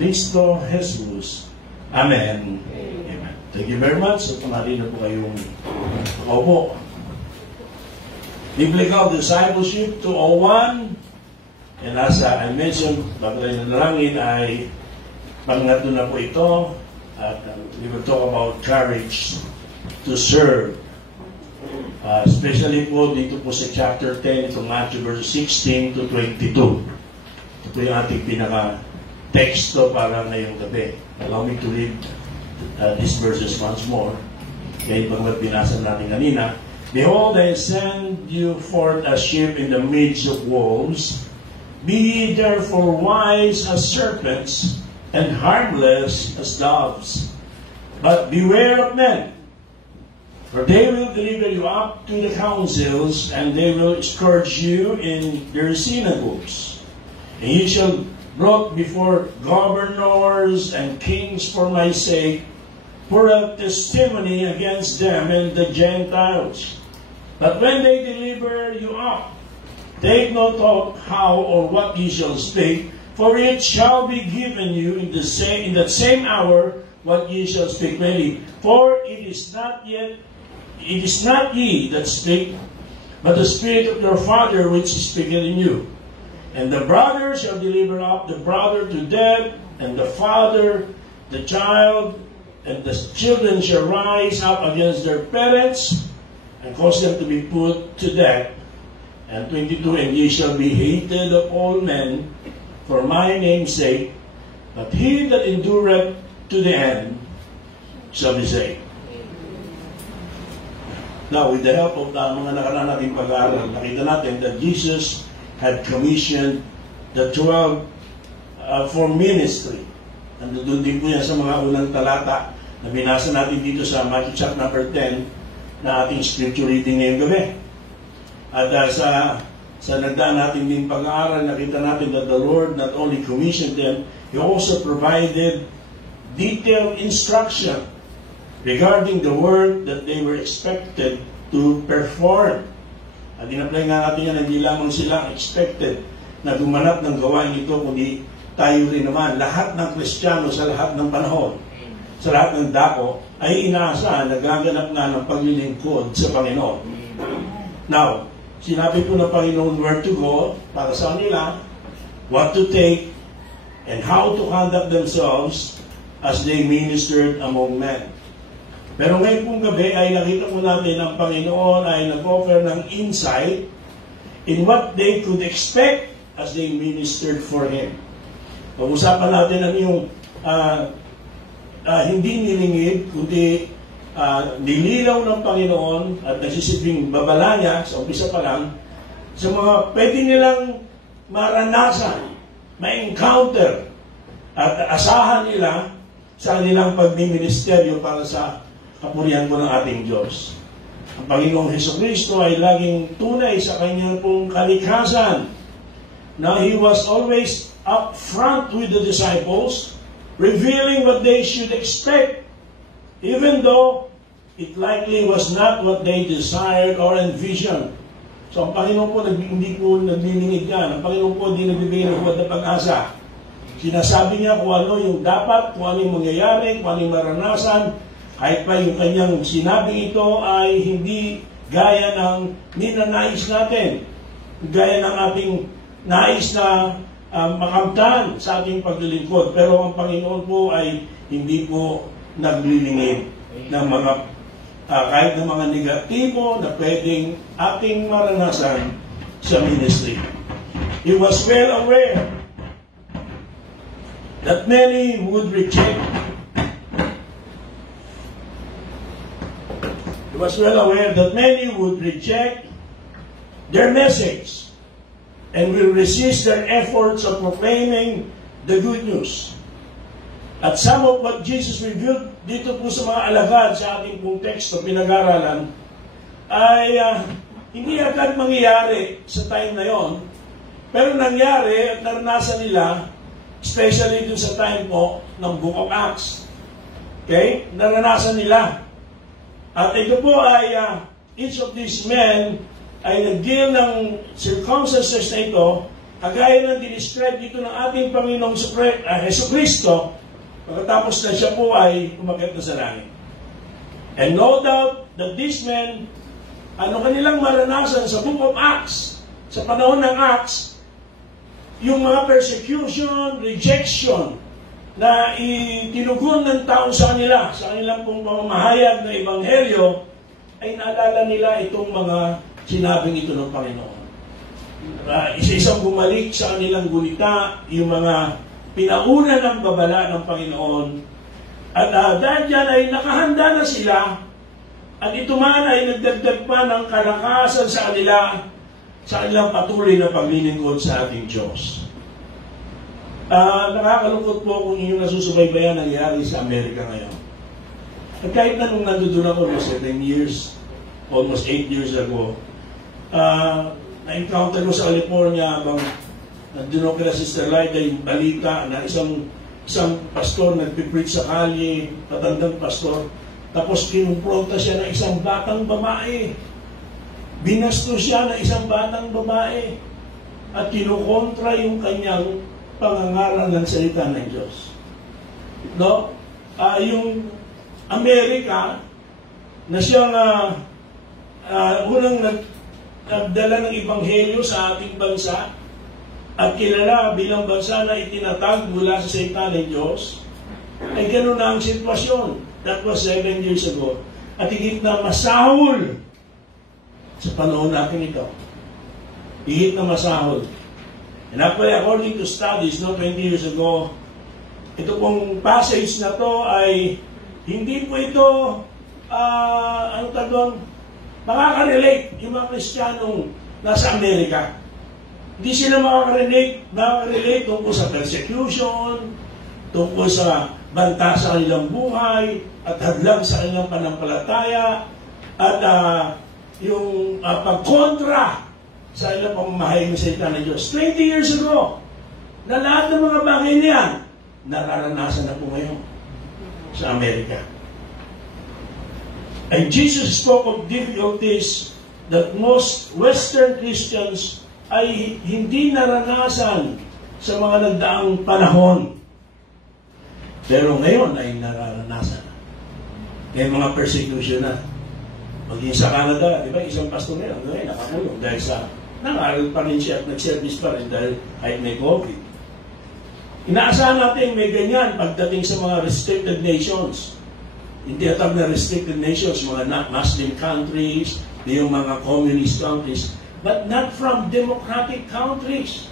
Kristo Jesus. Amen. Amen. Thank you very much. So, pumari na po kayong opo. Biblical Discipleship 201. And as I mentioned, bagay na narangin ay pangatlo na po ito. At we will talk about courage to serve. Especially po dito po sa chapter 10, itong Matthew verse 16 to 22. Ito po yung ating pinaka-teksto para ngayong gabi. Allow me to read these verses once more. Kaya pag binasa natin kanina. Behold, I send you forth as sheep in the midst of wolves. Be ye therefore wise as serpents, and harmless as doves. But beware of men, for they will deliver you up to the councils, and they will scourge you in their synagogues. And ye shall be brought before governors and kings for my sake, for a testimony against them and the Gentiles. But when they deliver you up, take no thought how or what ye shall speak, for it shall be given you in that same hour what ye shall speak freely. For it is not ye that speak, but the Spirit of your Father which speaketh in you. And the brother shall deliver up the brother to death, and the father the child, and the children shall rise up against their parents, and cause them to be put to death. And 22, and ye shall be hated of all men for my name's sake, but he that endureth to the end shall be saved. Now, with the help of the mga nakaraan nating pag-aaral, nakita natin that Jesus had commissioned the 12 for ministry. Nandun din po yan sa mga unang talata na binasa natin dito sa Matthew chapter number 10 na ating scripture reading ngayong gabi. At sa nagdaan natin din pag-aaral, nakita natin that the Lord not only commissioned them, He also provided detailed instruction regarding the work that they were expected to perform. At in-apply nga natin yan, hindi lamang sila expected na gumanap ng gawain ito, kundi tayo rin naman. Lahat ng Kristiyano sa lahat ng panahon, sa lahat ng dako, ay inaasahan na gaganap nga ng paglilingkod sa Panginoon. Now, sinabi po ng Panginoon where to go para sa kanila, what to take, and how to conduct themselves as they ministered among men. Pero ngayon pong gabi ay nakita po natin ang Panginoon ay nag-offer ng insight in what they could expect as they ministered for Him. Pag-usapan natin ang yung hindi nilingid, kundi nililaw ng Panginoon at nagsisibing babala niya sa umpisa pa lang sa mga pwede nilang maranasan, ma-encounter at asahan nila sa kanilang pagmiministeryo para sa kapurihan po ng ating Diyos. Ang Panginoong Hesukristo ay laging tunay sa kanyang pong kalikasan. Now, He was always up front with the disciples, revealing what they should expect, even though it likely was not what they desired or envisioned. So, ang Panginoon po hindi po naglilingid yan. Ang Panginoon po hindi nagbibigay ng huwad na pag-asa. Sinasabi niya kung ano yung dapat, kung ano yung mangyayari, kung ano yung maranasan, kahit pa yung kanyang sinabi ito ay hindi gaya ng ninanais natin, gaya ng ating nais na makamtan sa ating paglilingkod. Pero ang Panginoon po ay hindi po naglilingid ng mga kahit ng mga negatibo na pwedeng ating maranasan sa ministry. He was well aware that many would reject. He was well aware that many would reject their message and will resist their efforts of proclaiming the good news. At some of what Jesus revealed dito po sa mga alagad sa ating pong teksto, pinag-aralan, ay hindi agad mangyayari sa time na yon. Pero nangyari at naranasan nila, especially dun sa time po ng Book of Acts. Okay? Naranasan nila. At ito po ay, each of these men ay nag-deal ng circumstances na ito Kagaya ng dinescribe dito ng ating Panginoong Jesucristo, pagkatapos na siya po ay umakyat na sa langit. And no doubt that these men, kanilang maranasan sa Book of Acts, sa panahon ng Acts, yung mga persecution, rejection, na itinugon ng tao sa kanila, sa kanilang pong pamamahayag na ebanghelyo, ay naalala nila itong mga sinabing ito ng Panginoon. Isa-isang bumalik sa kanilang gunita, yung mga pinauna ng babala ng Panginoon. At dahil dyan ay nakahanda na sila, at ito man ay nagdagdag pa ng kalakasan sa kanila, sa kanilang patuloy na paglilingkod sa ating Diyos. Nakakalungkot po kung inyong nasusubaybayan ang nangyari sa Amerika ngayon. At kahit na nung nandun ako, 7 years, almost 8 years ago, na-encounter ko sa California habang nandun ako kila Sister Lyda, yung balita na isang pastor nagpipreach sa kalye, patandang pastor, tapos kinumpronta siya ng isang batang babae. Binasto siya ng isang batang babae at kinukontra yung kanyang pangangaral ng salita ng Diyos. No? Yung Amerika na siyang unang nagdala ng ebanghelyo sa ating bansa at kilala bilang bansa na itinatag mula sa salita ng Diyos, ay ganoon na ang sitwasyon. That was 7 years ago. At higit na masahol sa panahon natin ito. Higit na masahol. And actually, according to studies, 20 years ago, ito pong passage na to ay hindi po ito, makaka-relate yung mga Kristiyanong nasa Amerika. Hindi sila makaka-relate tungkol sa persecution, tungkol sa banta sa kanilang buhay, at hadlang sa kanilang panampalataya, at yung pagkontra sa ilang pamamahayag ng salita ng Diyos. 20 years ago, na lahat ng mga bagay niyan, nararanasan na po ngayon sa Amerika. And Jesus spoke of difficulties that most Western Christians ay hindi naranasan sa mga nagdaang panahon. Pero ngayon ay nararanasan na. May mga persecution na. Maging sa Canada, di ba, isang pastor ngayon, nakakulong dahil sa nangaral pa rin siya at nag-service pa rin dahil kahit may COVID. Inaasahan natin may ganyan pagdating sa mga restricted nations. Hindi atag na restricted nations, mga Muslim countries, yung mga communist countries, but not from democratic countries.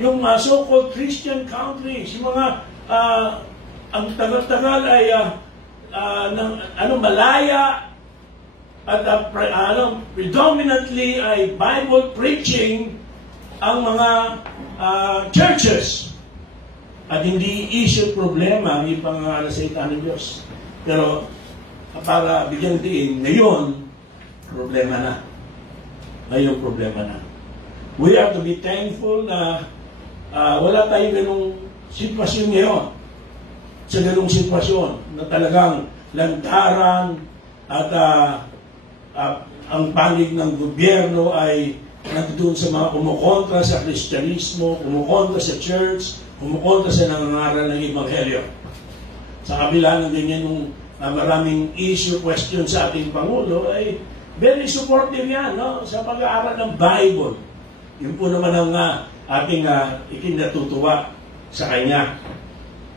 Yung so-called Christian countries, yung mga ang tagal-tagal ay malaya at predominantly ay Bible preaching ang mga churches at hindi issue problema ang ipangaral sa salita ng Diyos. Pero para bigyan din, ngayon problema na. Ngayon problema na. We have to be thankful na wala tayong ganung sitwasyon ngayon. Sa ganung sitwasyon na talagang lantaran at ang panig ng gobyerno ay nagdoon sa mga kumukontra sa Kristyanismo, kumukontra sa church, kumukontra sa nangangaral ng Ebanghelyo. Sa kabila ng ganyan nung maraming issue, question sa ating Pangulo, ay very supportive yan, no? Sa pag-aaral ng Bible. Yun po naman ang ating ikinatutuwa sa kanya.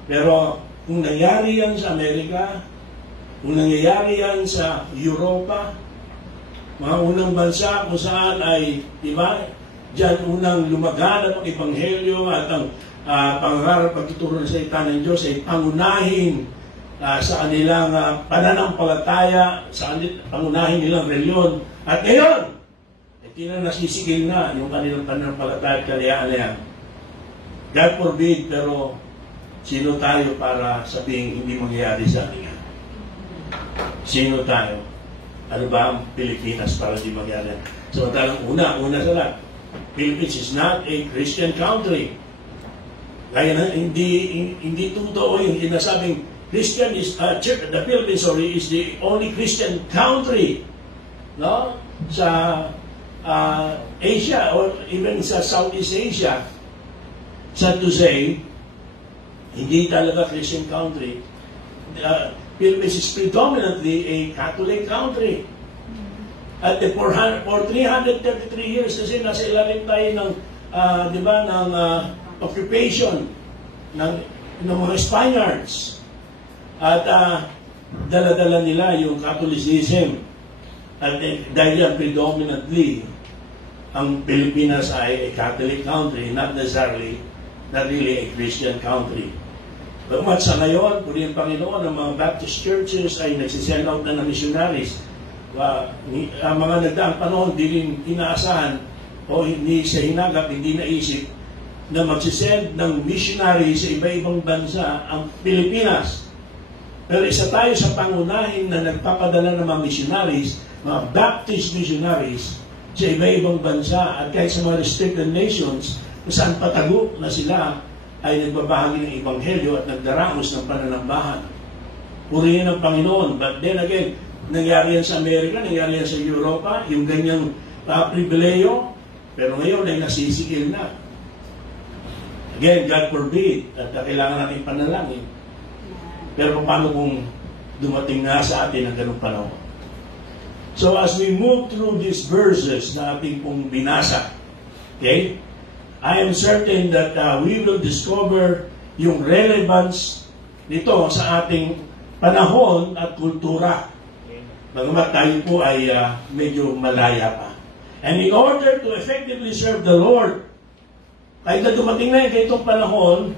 Pero kung nangyari yan sa Amerika, kung nangyayari yan sa Europa, mga unang bansa kung saan ay, di ba, dyan unang lumaganap ang Ebanghelyo at ang pangarap pagtuturo ng salita ng Diyos ay pangunahin sa kanilang pananampalataya, sa pangunahin nilang reliyon. At ngayon, hindi na nasisigil na yung kanilang pananampalataya at kalayaan. God forbid, pero sino tayo para sabihin hindi mangyayari sa atin? Sino tayo? Ano ba ang Pilipinas para di mangyari? So, una sa lahat, Philippines is not a Christian country. Kaya na, hindi totoo yung sinasabing Christian is, the Philippines, is the only Christian country, no? Sa Asia or even sa Southeast Asia, sad to say, hindi talaga Christian country. Philippines is predominantly a Catholic country. At for 333 years kasi nasa ilalim tayo ng, di ba, ng occupation ng mga Spaniards. At dala-dala nila yung Catholicism. At dahil yan predominantly, ang Pilipinas ay a Catholic country, not really a Christian country. But sa ngayon, puri ang Panginoon, ang mga Baptist churches ay nagsisend out na ng missionaries. Ang mga nagdaang panahon, hindi rin inaasahan o hindi sa hinagap, hindi naisip na magsisend ng missionary sa iba-ibang bansa ang Pilipinas. Pero isa tayo sa pangunahin na nagpapadala ng mga missionaries, mga Baptist missionaries sa iba-ibang bansa at kahit sa mga restricted nations kung saan patago na sila ay nagbabahagi ng Ebanghelyo at nagdaramos ng pananambahan. Purihin ang Panginoon. But then again, nangyari yan sa Amerika, nangyari yan sa Europa, yung ganyang pribileyo, pero ngayon ay nasisigil na. Again, God forbid, at kailangan natin panalangin. Pero paano kung dumating na sa atin ang ganung panahon? So as we move through these verses na ating pong binasa, okay, I am certain that we will discover yung relevance nito sa ating panahon at kultura. Bagamat tayo po ay medyo malaya pa. And in order to effectively serve the Lord, kahit na dumating na yung itong panahon,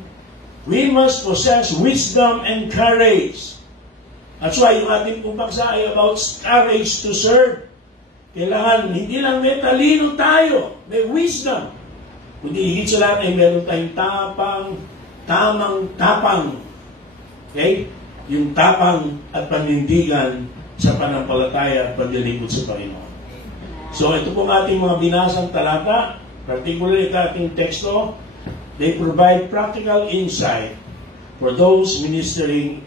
we must possess wisdom and courage. That's why yung ating pong paksa ay about courage to serve. Kailangan, hindi lang may talino tayo, may wisdom. Kundi higit sa lahat ay meron tayong tamang tapang. Okay? Yung tapang at panindigan sa panampalataya at paglilingkod sa Panginoon. So ito pong ating mga binasang talata, particularly ito ating teksto, they provide practical insight for those ministering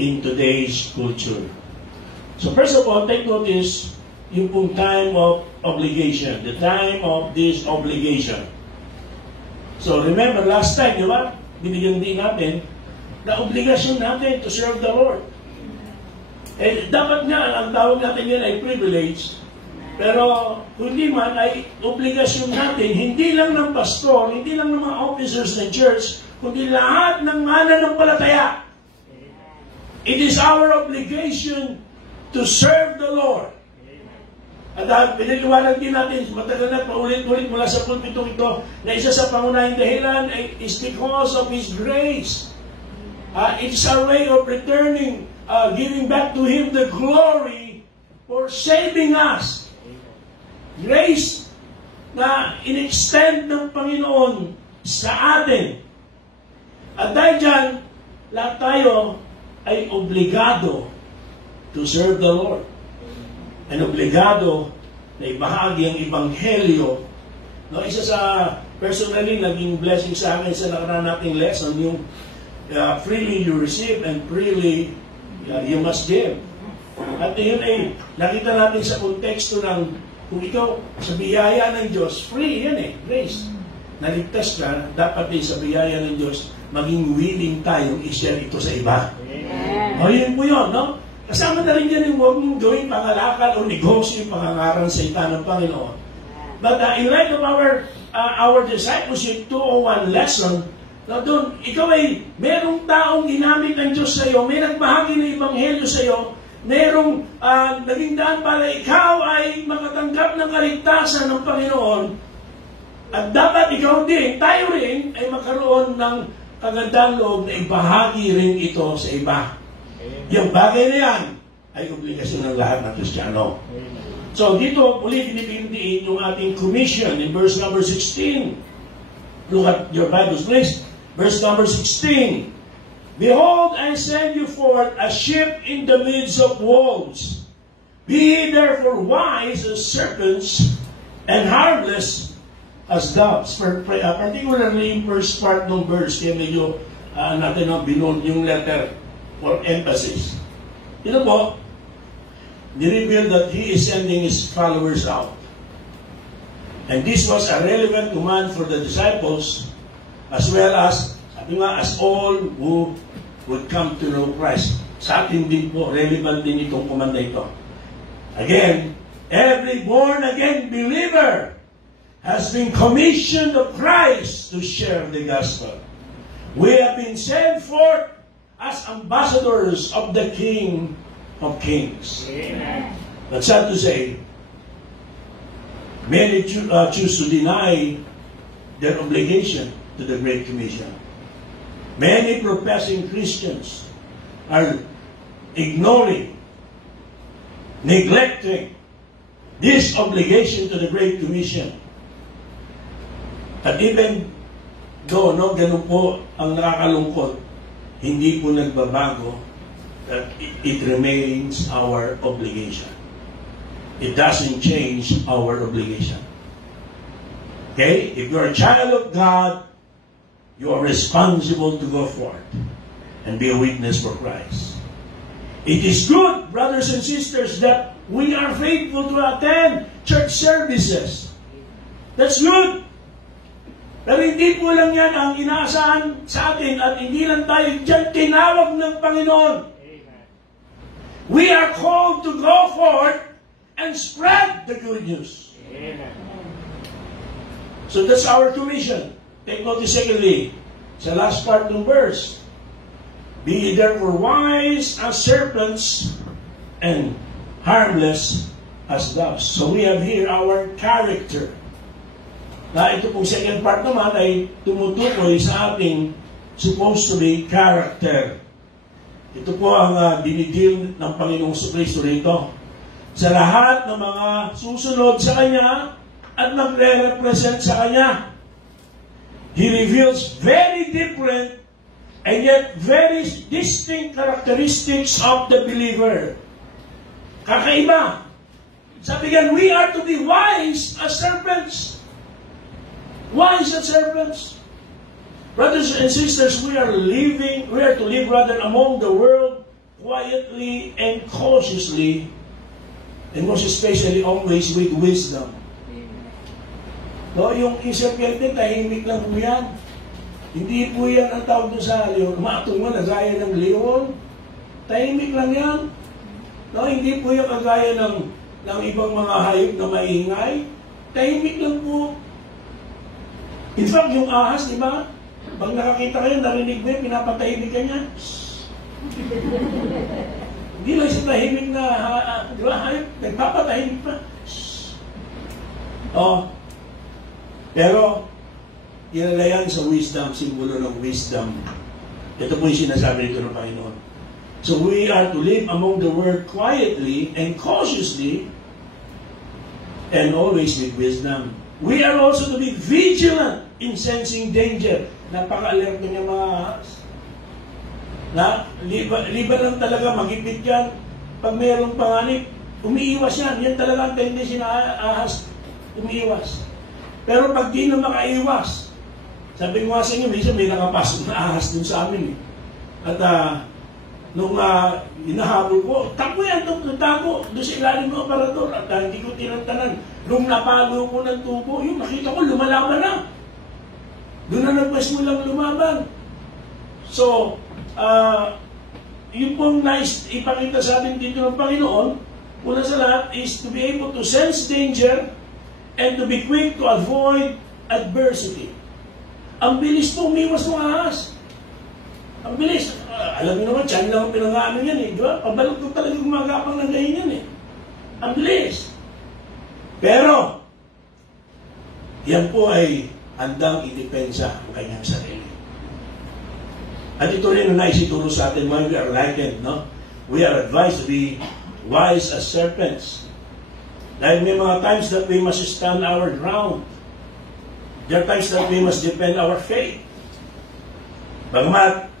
in today's culture. So first of all, take notice yung pong time of obligation, the time of this obligation. So remember, last time, di ba, binigyan din natin na obligasyon natin to serve the Lord. Eh, dapat nga, ang tawag natin yan ay privilege, pero kundi man ay obligasyon natin, hindi lang ng pastor, hindi lang ng mga officers ng church, kundi lahat ng mananampalataya. It is our obligation to serve the Lord. At piniliwanag din natin, matagal na paulit-ulit mula sa pulpitong ito, na isa sa pangunahing dahilan is because of His grace. It's our way of returning, giving back to Him the glory for saving us. Grace na in-extend ng Panginoon sa atin. At dahil dyan, lahat tayo ay obligado to serve the Lord. And obligado na ibahagi ang Ebanghelyo. No, isa sa personally naging blessing sa akin sa nakaraan nating lesson, yung freely you receive and freely you must give. At yun ay nakita natin sa konteksto ng kung ikaw sa biyaya ng Diyos, free yan grace. Naligtas ka, dapat din sa biyaya ng Diyos maging willing tayong i-share ito sa iba. O yun po yun, no? Kasama na rin yan yung huwag mong gawing pangalakal o negosyo yung pangangaran sa ita ng Panginoon. But in light of our discipleship 201 lesson, na doon, ikaw ay merong taong ginamit ng Diyos sa iyo, may nagbahagi ng Ebanghelyo sa iyo, merong naging daan para ikaw ay makatanggap ng kaligtasan ng Panginoon, at dapat ikaw din, tayo rin, ay magkaroon ng kagandang loob na ibahagi rin ito sa iba. Yung bagay na yan ay obligasyon ng lahat ng Kristiyano. So dito, ulit pinipindiin yung ating commission in verse number 16. Look at your Bibles, please. Verse number 16. Behold, I send you forth as sheep in the midst of wolves. Be ye therefore wise as serpents and harmless as doves. Particularly in first part ng verse, kaya medyo natin binold yung letter for emphasis. Ito po, ni-reveal that He is sending His followers out. And this was a relevant command for the disciples, as well as, sabi nga, as all who would come to know Christ. Sa atin din po, relevant din itong command na ito. Again, every born-again believer has been commissioned of Christ to share the gospel. We have been sent forth as ambassadors of the King of Kings. Amen. That's sad to say, many choose to deny their obligation to the Great Commission. Many professing Christians are ignoring, neglecting this obligation to the Great Commission. At even though, ganun po ang nakakalungkot, hindi po nagbabago, that it remains our obligation. It doesn't change our obligation. Okay? If you're a child of God, you are responsible to go forth and be a witness for Christ. It is good, brothers and sisters, that we are faithful to attend church services. That's good. Pero hindi po lang yan ang inaasahan sa atin at hindi lang tayo dyan tinawag ng Panginoon. Amen. We are called to go forth and spread the good news. Amen. So that's our commission. Take notice secondly, sa last part ng verse, be ye therefore wise as serpents and harmless as doves. So we have here our character. Na ito pong second part naman ay tumutukoy sa ating supposed to be character. Ito po ang dinidil ng Panginoong Kristo rito. Sa lahat ng mga susunod sa Kanya at nagre-represent sa Kanya. He reveals very different and yet very distinct characteristics of the believer. Kakaiba. Sabi yan, we are to be wise as serpents. Wise as serpents. Brothers and sisters, we are to live rather among the world quietly and cautiously, and most especially always with wisdom. No, yung serpente, tahimik lang po yan. Hindi po yan ang tawag doon sa leon. Umatungan na gaya ng leon. Tahimik lang yan. No, hindi po yung kagaya ng ibang mga hayop na maingay. Tahimik lang po. In fact, yung ahas, di ba? Pag nakakita kayo, narinig mo yun, pinapatahimik ka niya. Hindi lang siya tahimik na, di ba, hayop, nagpapatahimik pa. Oh. Pero, yan sa wisdom, simbolo ng wisdom. Ito po yung sinasabi nito ng Panginoon. So we are to live among the world quietly and cautiously and always with wisdom. We are also to be vigilant in sensing danger. Napaka-alert niya mga ahas. Na, liba lang talaga, magipit yan. Pag mayroong panganib, umiiwas yan. Yan talaga ang tendency na ahas, umiiwas. Pero pag di na makaiwas, sabi ko nga sa inyo, minsan may nakapasok na ahas dun sa amin. At nung hinahabol ko, tako yan, tako, doon sa ilalim ng aparador. At hindi ko tinantanan. Nung napalo ko ng tubo, yung nakita ko, lumalaban na. Doon na nagpas mo lang lumaban. So, yung pong nice ipakita sa atin dito ng Panginoon, una sa lahat is to be able to sense danger and to be quick to avoid adversity. Ang bilis po umiwas ng ahas. Ang bilis. Alam niyo naman, tiyan lang ang pinangaano yan eh. Di ba? Pabalog ko talaga gumagapang ng ganyan eh. Ang bilis. Pero, yan po ay handang idepensa ang kanyang sarili. At ito rin ang naisituro sa atin why we are likened, no? We are advised to be wise as serpents. Dahil may mga times that we must stand our ground. There are times that we must defend our faith. Bagamat,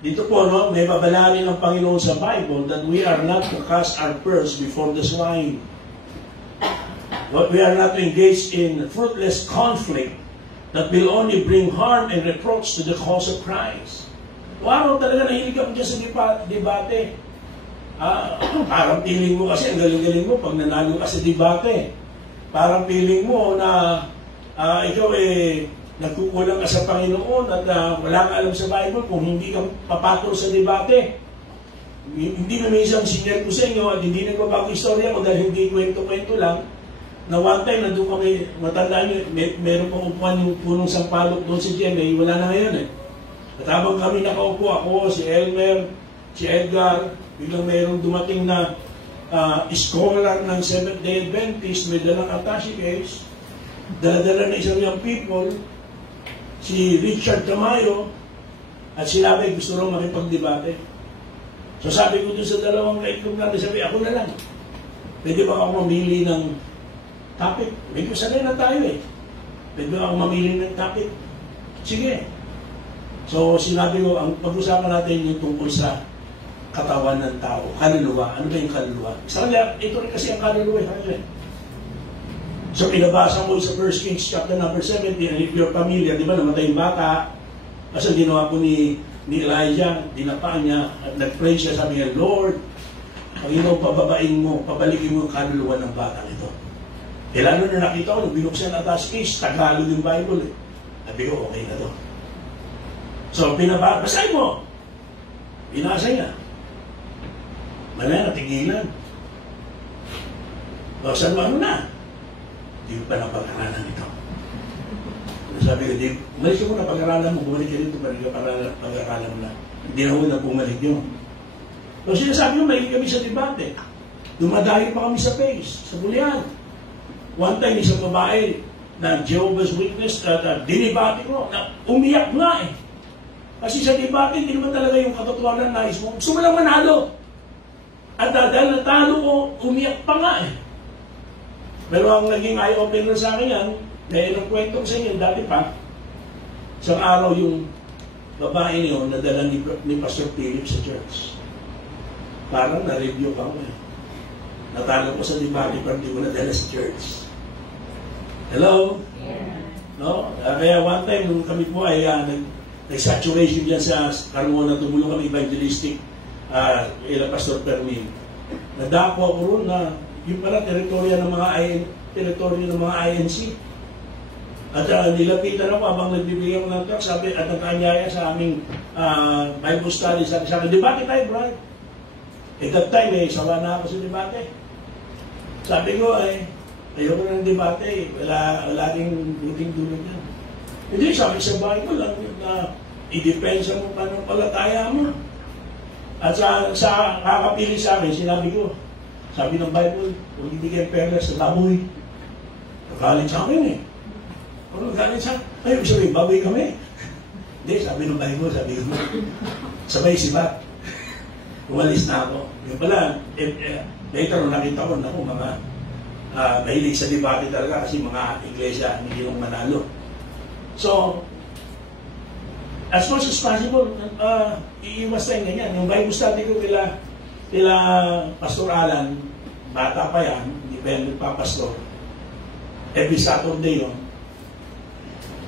dito po, no, may babalarin ng Panginoon sa Bible that we are not to cast our pearls before the swine. We are not to engage in fruitless conflict that will only bring harm and reproach to the cause of Christ. Wow, talaga nahilig ako dyan sa debate. Parang feeling mo kasi, ang galing-galing mo pag nanalo ka sa debate. parang feeling mo na ikaw nagkukulang ka sa Panginoon at wala ka alam sa Bible kung hindi ka papatol sa debate. Hindi na may isang senior ko sa inyo at hindi nagbabago istorya ko dahil hindi kwento-kwento lang na one time nandun kami, matandaan nyo, meron pang upuan yung punong sampalok doon si GMA, wala na ngayon At habang kami nakaupo, ako, si Elmer, si Edgar, biglang mayroong dumating na scholar ng Seventh-day Adventist, may dalang attache case, dala-dala na isang young people, si Richard Tamayo, at sinabi, gusto rin makipagdebate. So sabi ko dun sa dalawang naitlog natin, sabi, ako na lang. Pwede ba ako mamili ng topic? Medyo sanay na tayo Pwede ba ako mamili ng topic? Sige. So sinabi ko, ang pag-usapan natin yung tungkol sa katawan ng tao, kaluluwa. Ano ba yung kaluluwa? Sa kanya, ito rin kasi ang kaluluwa. So pinabasa ko sa 1 Kings chapter number 17, and if you're familiar, di ba, namatay yung bata, kasi ginawa po ni Elijah, dinapaan niya, at nag-pray siya, sabi niya, Lord, Panginoon, pababain mo, pabalikin mo ang kaluluwa ng bata ito. Lalo na nakita ko, nung binuksan ang task case, Tagalog yung Bible Sabi ko, okay na to. So, basahin mo. Binasa niya. Malaya, natigilan. Saan mo, ano na? Hindi ko pa napag-aralan ito. Sabi ko, umalis mo na pag-aralan mo, bumalik ka dito, pag-aralan mo na. Hindi na ako na bumalik yun. So, sinasabi ko, mahilig kami sa debate. Dumadayo pa kami sa face, sa bulian. One time, isang babae na Jehovah's Witness, dinibate ko, na umiyak nga Kasi sa debate, hindi naman talaga yung katotohanan na nais mo. Gusto mo lang manalo. At dahil natalo ko, umiyak pa nga Pero ang naging eye-opener sa akin yan, dahil ang kwento ko sa inyo, dati pa, isang araw yung babae niyo nadala ni Pastor Philip sa church. Parang na-review ka ko Natalo ko sa debate, pero hindi ko nadala sa church. Hello? Yeah. No? Kaya one time, nung kami po ay nag-saturation dyan sa Carmona, tumulong kami evangelistic ila Pastor Fermin. Nadako ako ron na yung pala teritorya ng mga INC. At nilapitan ako habang nagbibigay ako ng talk, sabi, at nagkanyaya sa aming Bible study, sabi sa akin, debate tayo, bro. At that time, sawa na ako sa debate. Sabi ko, ayoko ng debate, wala rin duling-duling yan. Hindi, sabi sa Bible lang, na i-depensa mo pananampalataya mo. At sa kakapili sa amin, sinabi ko, sabi ng Bible, huwag ibigay pera sa baboy. Nagalit sa akin nagalit sa akin? Ay, sabi, baboy kami. Hindi, sabi ng Bible, sabi ko, sabay sibat. Umalis na ako. Yung pala, later, nakita ko, mga mahilig sa debate talaga kasi mga iglesia, hindi yung manalo. So, as much as possible, iiwas tayo ganyan. Yung Bible study ko kila Pastor Alan, bata pa yan, hindi pa yan nagpapastor. Every Saturday yun.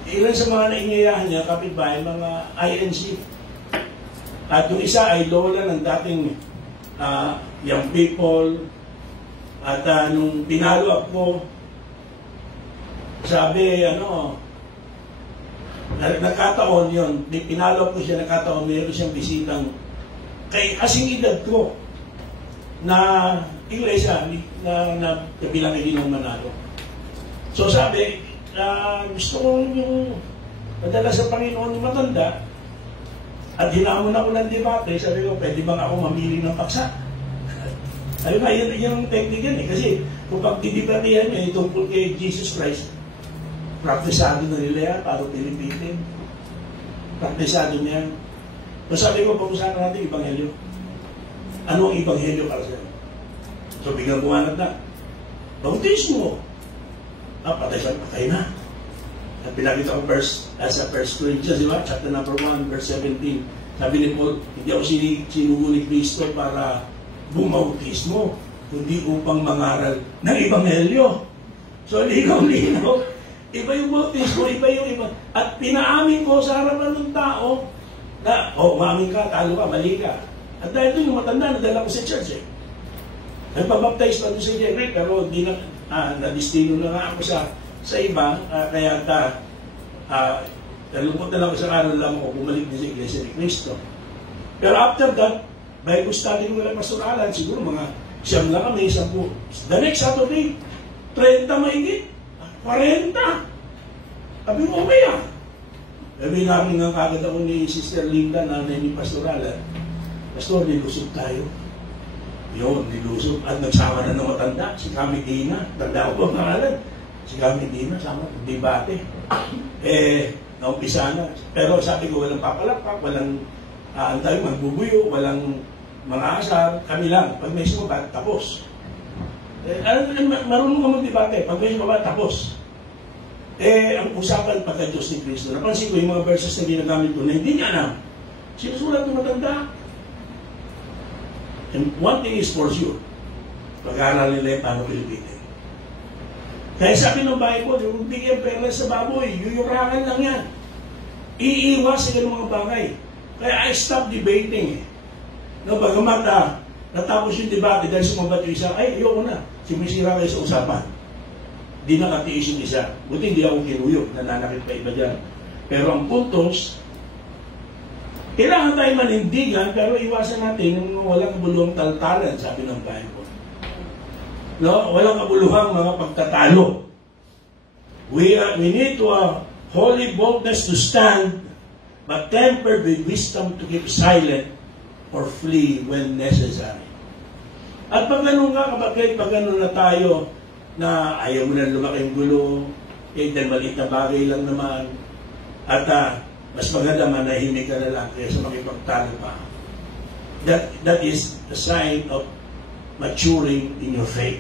Ilan sa mga naingayahan niya, kapitbahay, mga INC. At yung isa ay lola ng dating young people. At nung pinalo ako, sabi, nagkataon yun, pinalo ko siya, nagkataon, mayroon siyang bisitang kasing edad ko na iglesia na kabilang hindi nung manalo. So sabi, gusto ko yung madala sa Panginoon yung matanda at hinamon ako ng debate. Sabi ko, pwede bang ako mamili ng paksa? Sabi ba, yan ang technique yan kasi kung pagdidebatehan nyo tungkol kay Jesus Christ, praktisado na nila yan para pilipitin. Praktisado niya. So sabi ko, pag-usapan natin Ebanghelyo. Ano ang Ebanghelyo para sa'yo? So biglang bumanat na. Bautismo. Patay na. At pinakita ko sa 1 Corinthians, di ba? Chapter number 1, verse 17. Sabi ni Paul, hindi ako sinugo ni Kristo para bumautismo, kundi upang mangaral ng Ebanghelyo. So, ligaw-ligaw. Iba yung bautismo, iba yung iba. At pinaamin ko sa harapan ng tao na, maamin ka, talo ka, mali ka. At dahil ito yung matanda, nadala ko sa church Nagpabaptize pa doon sa Jerry, pero na-destino na nga ako sa iba, kaya nalungkot na lang ako sa araw lang ako bumalik din sa Iglesia ni Cristo. Pero after that, Bible study ko lang pastoralan, siguro mga 9 lang kami, 10. The next Saturday, 30 mahigit, 40. Sabi ko, okay ah. Sabi namin nga kagad ako ni Sister Linda, nanay ni pastoralan, Pastor, nilusog tayo. Yun, nilusog. At nagsama na ng matanda, si Kami Dina. Tanda ko ang pangalan. Si Kami Dina, sama, debate. Naumpisa na. Pero sabi ko, walang papalakpak, walang antay, magbubuyo, walang mga asar, kami lang. Pag may sumabat, tapos. Marunong ka mag-debate. Pag may sumabat, tapos. Ang usapan pagka Diyos ni Cristo. Napansin ko yung mga verses na ginagamit ko na hindi niya alam. Sinusulat ng matanda. And one thing is for sure, pag-aaral nila yung paano Pilipitin. Kaya sabi ng Bible, yung bigyan pera sa baboy, yuyurakan lang yan. Iiwas sila ng mga bagay. Kaya I stop debating eh. No, bagamat natapos yung debate dahil sumabat yung isa, ay, ayoko na. Sumisira kayo sa usapan. Di nakatiis yung isa. Buti hindi ako kinuyok, nananakit pa iba dyan. Pero ang puntos, kailangan tayo manindigan, pero iwasan natin yung walang kabuluhang taltalan, sabi ng Bible. No? Walang kabuluhang mga pagtatalo. We need to holy boldness to stand, but tempered with wisdom to keep silent or flee when necessary. At pag ganun nga, kapag ganun na tayo, na ayaw mo na lumaki yung gulo, dahil maliit na bagay lang naman, at mas maganda manahimik ka na lang kaysa makipagtalo pa. That is a sign of maturing in your faith.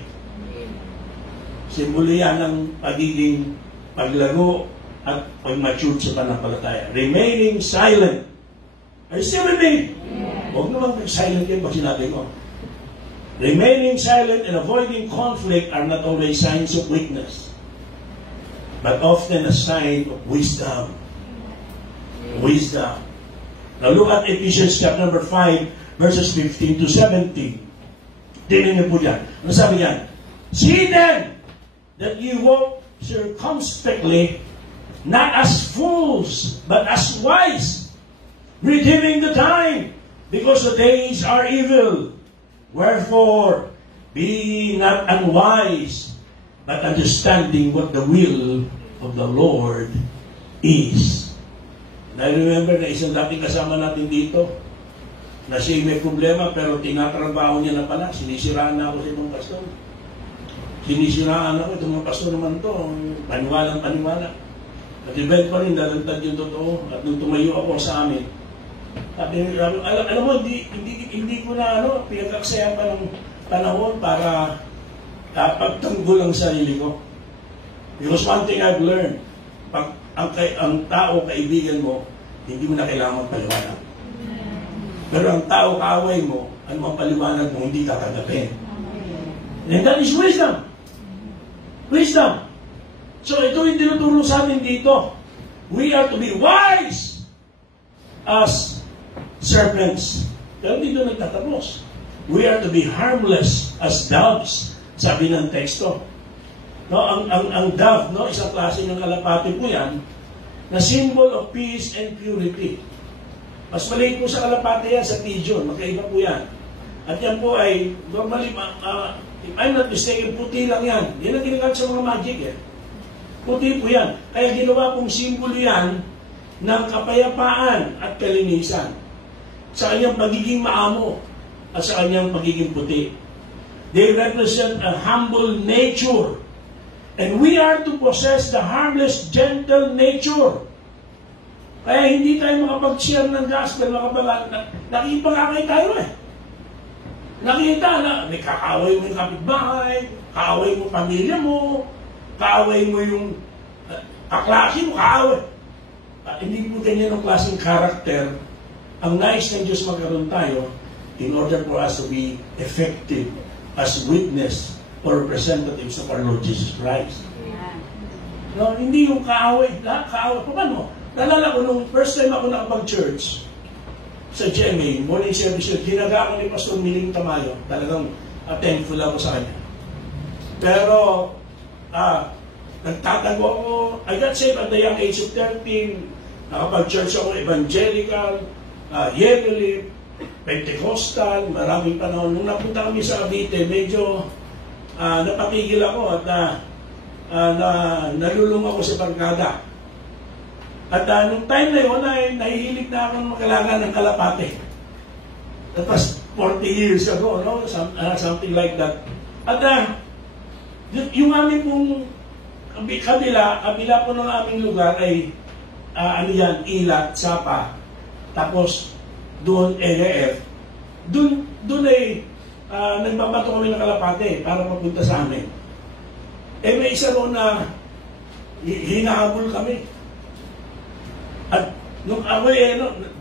Simbolo yan ng pagiging paglago at pag-mature sa pananampalataya. Remaining silent. Are you still with me? Huwag naman silent yan pag sinabi ko. Remaining silent and avoiding conflict are not always signs of weakness, but often a sign of wisdom. Wisdom. Now look at Ephesians chapter number 5, verses 15 to 17. Tingnan niyo po yan. Ano sabi yan? See then that you walk circumspectly, not as fools, but as wise, redeeming the time, because the days are evil. Wherefore, be not unwise, but understanding what the will of the Lord is. And I remember na isang dating kasama natin dito, na siya may problema, pero tinatrabaho niya na pala. Sinisiraan na ako sa ibang pastor. Sinisiraan ako, itong mga pastor naman to, paniwalang-paniwala. At event pa rin, dalantad yung totoo. At nung tumayo ako sa amin, alam mo, hindi ko na pinag-aksayan pa ng panahon para pagtanggol ang sarili ko. Because one thing I've learned, pag ang tao, kaibigan mo, hindi mo na kailangan magpaliwanag. Pero ang tao, kaaway mo, ano ang paliwanag mo, hindi tatanggapin. And that is wisdom. Wisdom. So ito yung tinuturo sa atin dito. We are to be wise as serpents. Pero dito nagtatapos. We are to be harmless as doves. Sabi ng teksto. No, ang dove, no, isang klase ng kalapati po yan, na symbol of peace and purity. Mas maliit po sa kalapati yan, sa pigeon. Magkaiba po yan. At yan po ay, normally, if I'm not mistaken, puti lang yan. Yan ang ginagamit sa mga magic eh. Puti po yan. Kaya ginawa pong simbolo yan ng kapayapaan at kalinisan. Sa kanyang pagiging maamo at sa kanyang pagiging puti. They represent a humble nature. And we are to possess the harmless, gentle nature. Kaya hindi tayo makapag-share ng gospel, nakipag-akay tayo eh. Nakita na, may kaaway mo yung kapitbahay, kaaway mo pamilya mo, kaaway mo yung kaklase mo, kaaway. Hindi po ganyan ang klaseng karakter. Ang nais ng Diyos magkaroon tayo in order for us to be effective as witness or representatives of our Lord Jesus Christ. Yeah. No, hindi yung kaaway. Kaaway. Paano? Nalala ko nung first time ako nakapag-church sa GMA, morning service yun, ginaga ako ni Pastor Miling Tamayo. Talagang thankful ako sa kanya. Pero, nagtatago ako. I got saved at the young age of 13. Nakapag-church ako, evangelical, Yearly, Pentecostal, maraming panahon. Nung napunta kami sa Cavite, medyo napatigil ako at nalulung ako sa barkada. At nung time na yun, nahihilig na ako makalaga ng kalapate. That was 40 years ago, no? Something like that. At yung aming pong kabila po ng aming lugar ay Ilat, Sapa, tapos doon LF. Doon ay nagbabato kami ng kalapate para mapunta sa amin. Eh may isa doon na hinahabol kami. At nung ako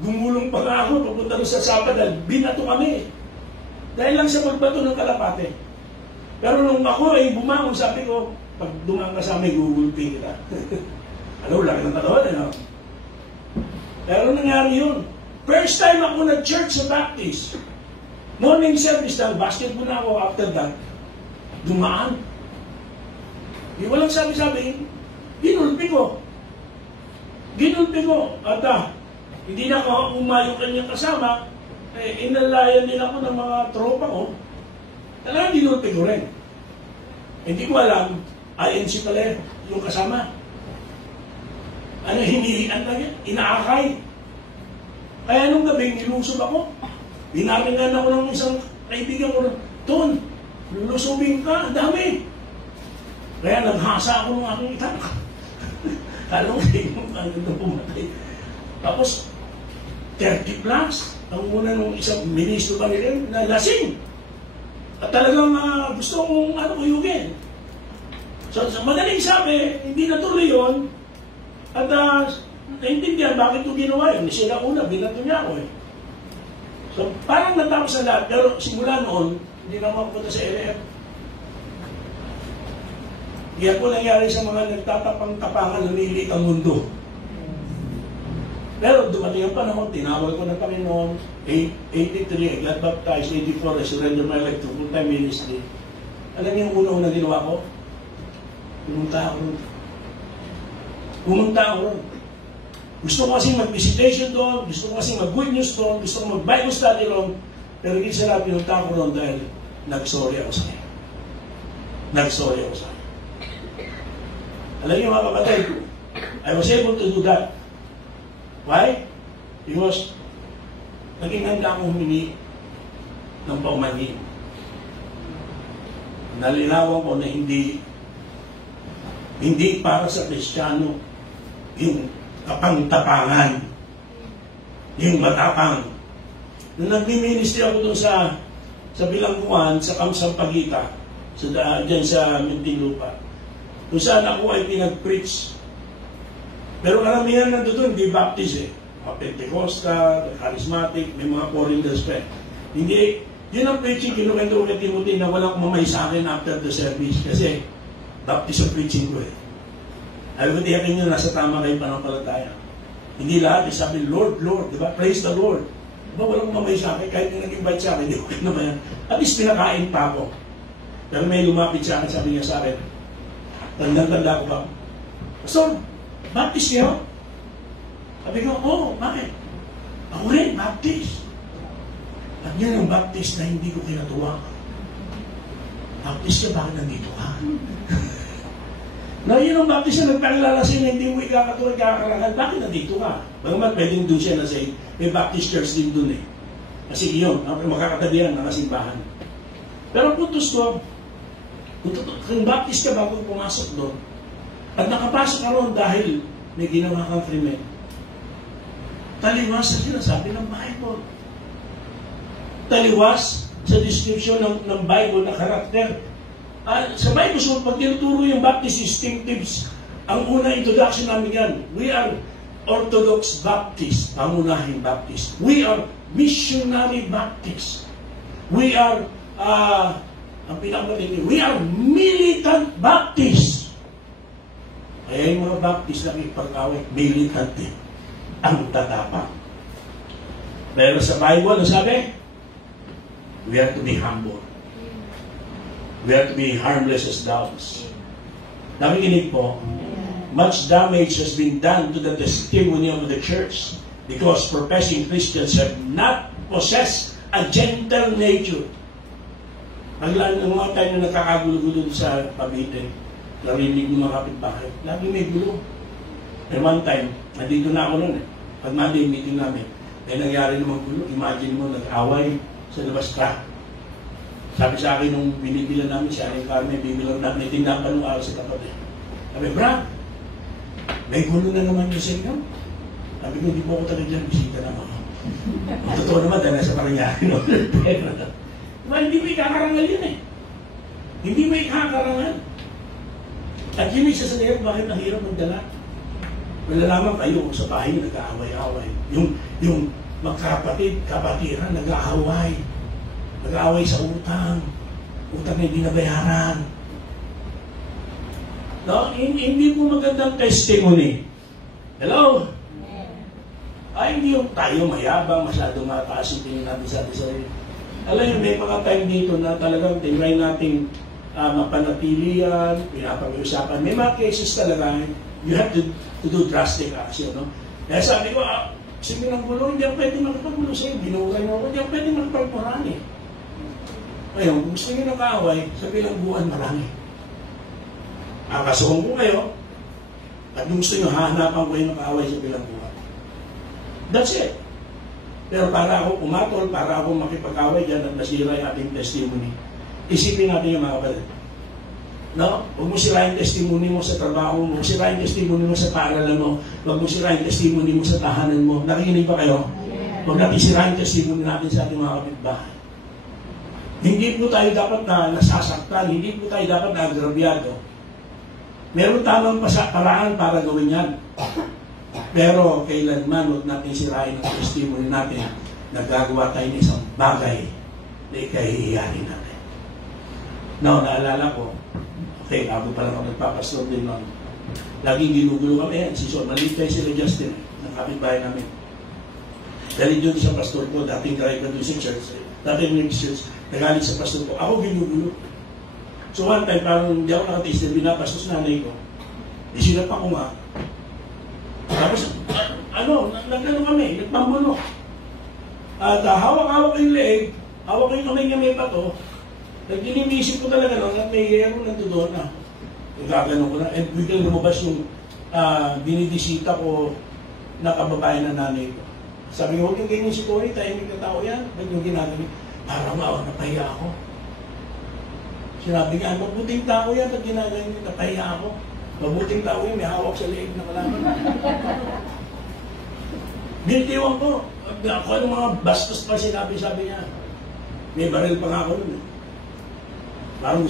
gumulong pa nga ako papunta doon sa Sapa dahil binato kami. Dahil lang sa pagbato ng kalapate. Pero nung ako ay bumangon, sabi ko, pag dumaan ka sa amin, gugulping kita. Ano, laki ng katawan, ano? Pero nangyari yun. First time ako nag-church sa Baptist. Morning service, dahil basketball na ako after that. Dumaan. Di walang sabi-sabi, ginulpi ko. At hindi na ako umayo kanyang kasama, inalayan din ako ng mga tropa ko. Talagang ginulpi ko rin. Hindi ko alam, INC pala yung kasama. Hinihian lang yan, inaakay. Kaya nung gabi, nilusog ako. Binaringan ako ng isang kaibigan ko, Ton, lulusubin ka, ang dami. Kaya naghasa ako ng aking itak. Alam mo, pumatay. Tapos, 30 plus. Ang una nung isang ministro pa nila, na lasing. At talagang gusto kong kuyugin. So, madaling sabi, hindi natuloy yun. At naintindihan bakit ito ginawa yun. Sila una, binato niya ako eh. So, parang natapos na lahat. Pero simula noon, hindi na makapunta sa LF. Kaya po nangyari sa mga nagtatapang-tapangan na niliit ang mundo. Pero dumating ang panahon, tinawag ko ng Panginoon, 83, I got baptized, 84, I surrendered my life to full-time ministry. Alam niyo yung una-una ginawa ko? Pumunta ako ron. Gusto ko kasing mag-visitation doon, gusto ko kasing mag-good news doon, gusto ko mag-Bible study doon, pero hindi sila pinunta ko doon dahil nag-sorry ako sa kanya. Alam niyo mga kapatid, I was able to do that. Why? Because naging handa akong humingi ng paumanhin. Nalinawan ko na hindi para sa Kristiyano yung kapang-tapangan, yung matapang. Nung nag-ministry ako doon sa Bilangguan, sa Kamsampagita, dyan sa Muntinlupa, kung saan ako ay pinag-preach. Pero karamihan doon, di Baptist eh. Mga Pentecostal, Charismatic, may mga foreigners pa eh. Hindi, yun ang preaching, kinukwento ko kay Timothy na walang kumamay sa akin after the service. Kasi, Baptist ang preaching ko eh. Alam ko, tiyakin nyo, nasa tama kayo panampalataya. Hindi lahat, sabi, Lord, Lord, di ba? Praise the Lord. Diba, walang kumamay sa akin, kahit yung nag-invite sa akin, di ko kinamayan. At least pinakain pa ako. Pero may lumapit sa akin, sabi niya sa akin, tanda ko pa. Pastor, Baptist niyo? Sabi ko, bakit? Ako rin, Baptist. At yan ang Baptist na hindi ko kinatuwa. Baptist niya, bakit nandito ka? Na yun ang Baptist na nagpakilala sa'yo na hindi mo ikakatuloy, kakakalangan, bakit nandito ka? Bagamat pwedeng doon siya na say, may Baptist church din doon eh. Kasi yun, makakatabihan ng kasimbahan. Pero puntos ko, kung Baptist ka bago pumasok doon, at nakapasok ka ron dahil may ginawa kang krimen, taliwas sa sinasabi ng Bible. Taliwas sa description ng Bible na karakter. Sa Bible, so pag tinuturo yung Baptist distinctives, ang unang introduction namin yan, we are Orthodox Baptist, pangunahing Baptist. We are Missionary Baptist. We are, ang pinakamatindi, we are Militant Baptist. Kaya yung mga Baptist na ipag-away, militant din. Ang tatapang. Pero sa Bible, ano sabi? We have to be humble. We have to be harmless as doves. Nakikinig po, much damage has been done to the testimony of the church because professing Christians have not possessed a gentle nature. Ang mga tayo na nakakagulo-gulo sa Cavite, narinig ng mga kapitbahay, lagi may gulo. And one time, nandito na ako noon eh. Pag Monday meeting namin, may nangyari namang gulo. Imagine mo, nag-away sa labas ka. Sabi sa akin nung binibilan namin siya, yung Carmen, bibilang namin, tindapan ng araw sa tapat eh. Sabi, Brad, may gulo na naman yung sa inyo. Sabi ko, hindi po ako talaga dyan, bisita naman ako. Ang totoo naman, dahil nasa Paranaque, no? Diba, hindi mo ikakarangal yun eh. Hindi mo ikakarangal. At yun isa sa lahat, bakit ang hirap magdala? Malalaman kayo sa bahay nag-aaway-aaway. Yung magkapatid, kapatiran, nag-aaway. Nag-aaway sa utang. Utang na hindi nabayaran. No? Hindi po magandang testimony. Hello? Ay, hindi yung tayo mayabang, masyadong mataas yung tingin natin sa ating sarili. Alam niyo, may mga time dito na talagang tinry nating mapanatili yan, pinapag-uusapan. May mga cases talaga, you have to do drastic action, no? Kaya sabi ko, sabi ng gulo, hindi ako pwede makipaggulo sa'yo. Binuray mo ako, hindi ako pwede makipagmurani. Ngayon, kung gusto nyo nakaaway, sabi lang buwan marami. Akasuhong ko kayo, at kung gusto nyo, hahanapan ko yung nakaaway sa bilang buwan. That's it. Pero para ako pumatol, para ako makipag-away dyan at nasira yung ating testimony, isipin natin yung mga kapatid. No? Huwag mo sirahin testimony mo sa trabaho mo, huwag sirahin testimony mo sa paaralan mo, huwag mo sirahin testimony mo sa tahanan mo. Nakikinig ba kayo? Huwag natin sirahin testimony natin sa ating mga kapitbahay. Hindi po tayo dapat na nasasaktan, hindi po tayo dapat na agrabyado. Meron tamang paraan para gawin yan. Pero kailanman huwag natin sirahin ang testimony natin na gagawa tayo ng isang bagay na ikahihiyarin natin. Now, naalala ko, okay, ako pa lang ako nagpapastor din lang. Laging ginugulo kami yan. Maliit tayo sila Justin, ng kapitbahay namin. Dahil doon sa pastor ko, dating kareka doon sa church, dating church, nagalit sa pastor ko, ako ginugulo. So one time, parang hindi ako nakatiis na binapastos nanay ko. Isinap ako nga. Tapos, nagano kami, nagpambuno. At hawak-hawak yung leeg, hawak yung kamay niya may pato, nagdinimisip ko talaga nun at may hiyero na doon na. Gagano ko na. And biglang lumabas yung binidisita ko na kababayan na nanay ko. Sabi ko, huwag yung ganyan si Cory, tahimik na tao yan. Ba't yung ginagawa? Parang napahiya ako. Sinabi nga, mabuting tao yan, ba't ginagawa niya? Napahiya ako. Mabuting tao yan, may hawak sa leeg na kalaman. Binitiwan ko. Ako anong mga bastos pa sabi niya. May baril pa nga ako nun. Parang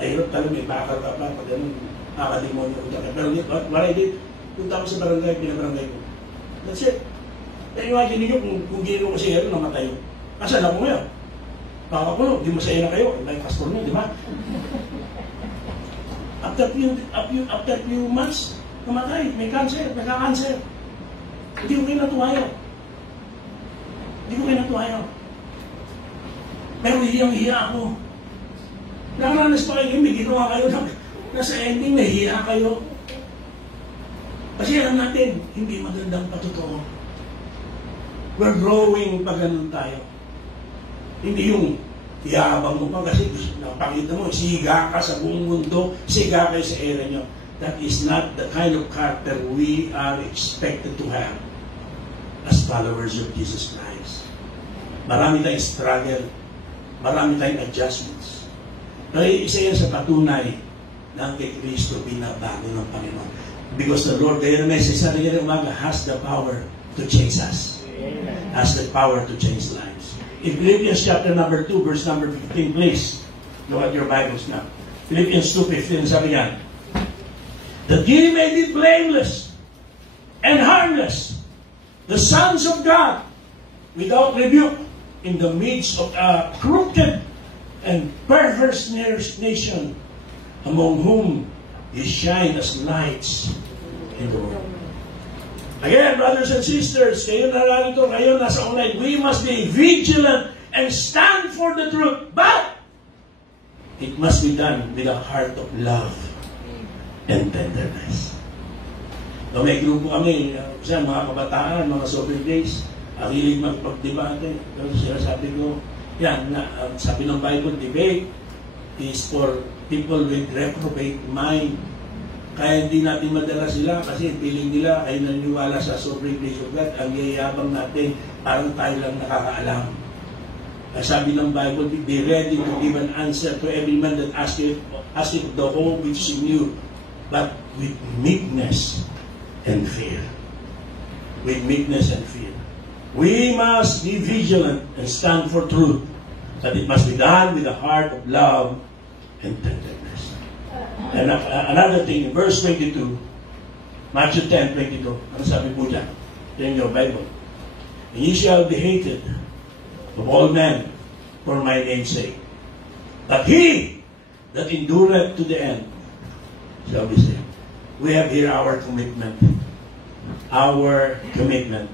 mahirap talaga, may bakal ka pa, pag ganun, nakakademonyo ko. Pero what I did, punta ko sa barangay, pinabarangay ko. That's it. Kaya imagine niyo kung gino ko si Hero, namatay yun. Asan ako ngayon? Kakakulong, di masaya na kayo. Iba yung pastor niyo, di ba? After few months, namatay, may cancer, nagka-cancer. Hindi ko kayo natuwayo. Pero hiyang-hiya ako. Nakaranas pa kayo, may ginawa kayo na nasa ending, nahiya kayo. Kasi alam natin, hindi magandang patotoo. We're growing pag ganun tayo. Hindi yung iabang mo pa kasi napakita mo, siga ka sa buong mundo, siga kayo sa era nyo. That is not the kind of character we are expected to have as followers of Jesus Christ. Marami tayong struggle, marami tayong adjustments. Pero isa yan sa patunay na kay Kristo binabago ng Panginoon. Because the Lord, kaya na message natin yan umaga, has the power to change us. Has the power to change lives. In Philippians chapter number 2, verse number 15, please. Look at your Bibles now. Philippians 2:15, sabi yan, that ye may be blameless and harmless, the sons of God, without rebuke, in the midst of a crooked and perverse nation, among whom ye shine as lights in the world. Again, brothers and sisters, kayo nararito, kayo nasa online, we must be vigilant and stand for the truth. But, it must be done with a heart of love and tenderness. So, may grupo kami, mga kabataan, mga sober days, ang hilig magpagdebate. Pero sinasabi ko, yan, sabi ng Bible, debate is for people with reprobate mind. Kaya hindi natin madala sila kasi feeling nila ay naniniwala sa sovereign grace of God. Ang yayabang natin, parang tayo lang nakakaalam. Sabi ng Bible, be ready to give an answer to every man that asketh the hope which is in you, but with meekness and fear. With meekness and fear. We must be vigilant and stand for truth, but it must be done with a heart of love and tenderness. And another thing, in verse 22, Matthew 10:22, ano sabi po dyan? In your Bible. And ye shall be hated of all men for my name's sake. But he that endureth to the end shall be saved. We have here our commitment. Our commitment.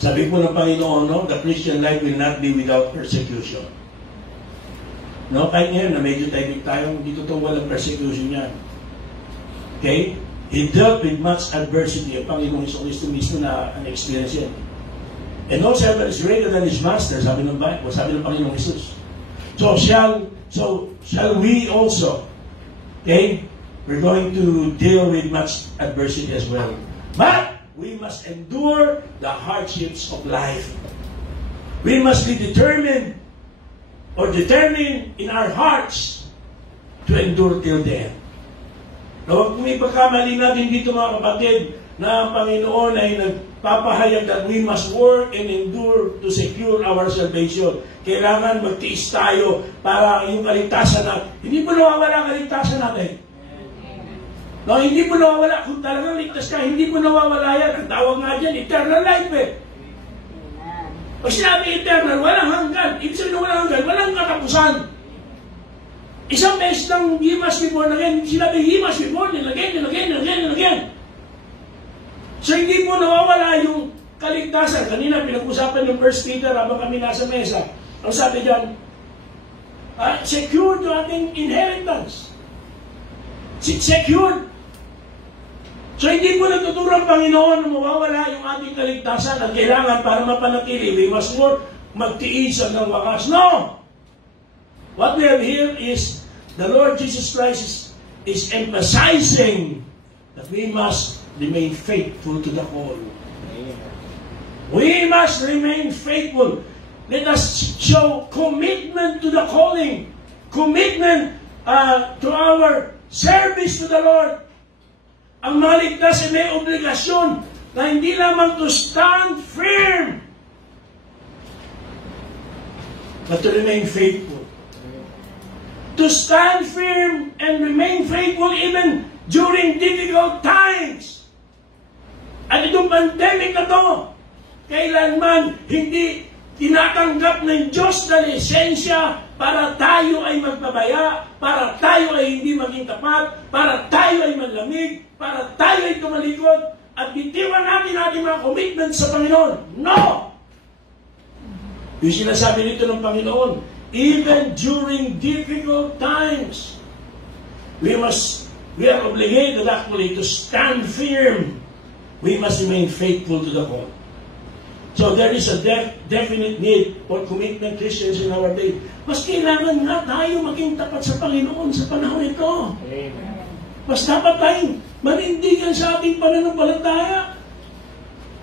Sabi po ng Panginoon, no, the Christian life will not be without persecution. No, kahit ngayon na medyo tayo, hindi totoo walang persecution yan. Okay? He dealt with much adversity. Ang Panginoon Kristo mismo na ang experience yan. And no servant is greater than his master, sabi ng Bible, sabi ng Panginoong Jesus. So shall we also, okay? We're going to deal with much adversity as well. But we must endure the hardships of life. We must be determined in our hearts to endure till the end. Kung may pagkamali natin dito mga kapatid, na ang Panginoon ay nagpapahayag that we must work and endure to secure our salvation. Kailangan magtiis tayo para yung kaligtasan natin. Hindi po nawawala ang kaligtasan natin. No, hindi po nawawala. Kung talagang ligtas ka, hindi po nawawala yan. Ang tawag nga dyan, eternal life eh. Pag sinabi eternal, walang hanggan. Ibig sabihin na walang hanggan, walang katapusan. Isang beses lang, he must be born again. Sinabi, he must be born again, and again, and again, and again. So hindi po nawawala yung kaligtasan. Kanina pinag-usapan ng 1 Peter habang kami nasa mesa. Ang sabi dyan, secure to ating inheritance. Secured. So hindi po nagtuturo ang Panginoon na mawawala yung ating kaligtasan at kailangan para mapanatili. We must work, magtiis hanggang wakas. No! What we have here is the Lord Jesus Christ is emphasizing that we must remain faithful to the call. We must remain faithful. Let us show commitment to the calling. Commitment to our service to the Lord. Ang maligtas ay may obligasyon na hindi lamang to stand firm, but to remain faithful. To stand firm and remain faithful even during difficult times. At itong pandemic na to, kailanman hindi tinatanggap ng Diyos na lisensya para tayo ay magpabaya, para tayo ay hindi maging tapat, para tayo ay manlamig, para tayo ay tumalikod, at bitiwan natin ating mga commitment sa Panginoon. No! Yung sinasabi nito ng Panginoon, even during difficult times, we are obligated actually to stand firm. We must remain faithful to the call. So there is a definite need for commitment Christians in our day. Mas kailangan nga tayo maging tapat sa Panginoon sa panahon ito. Amen. Mas dapat tayong manindigan sa ating pananampalataya.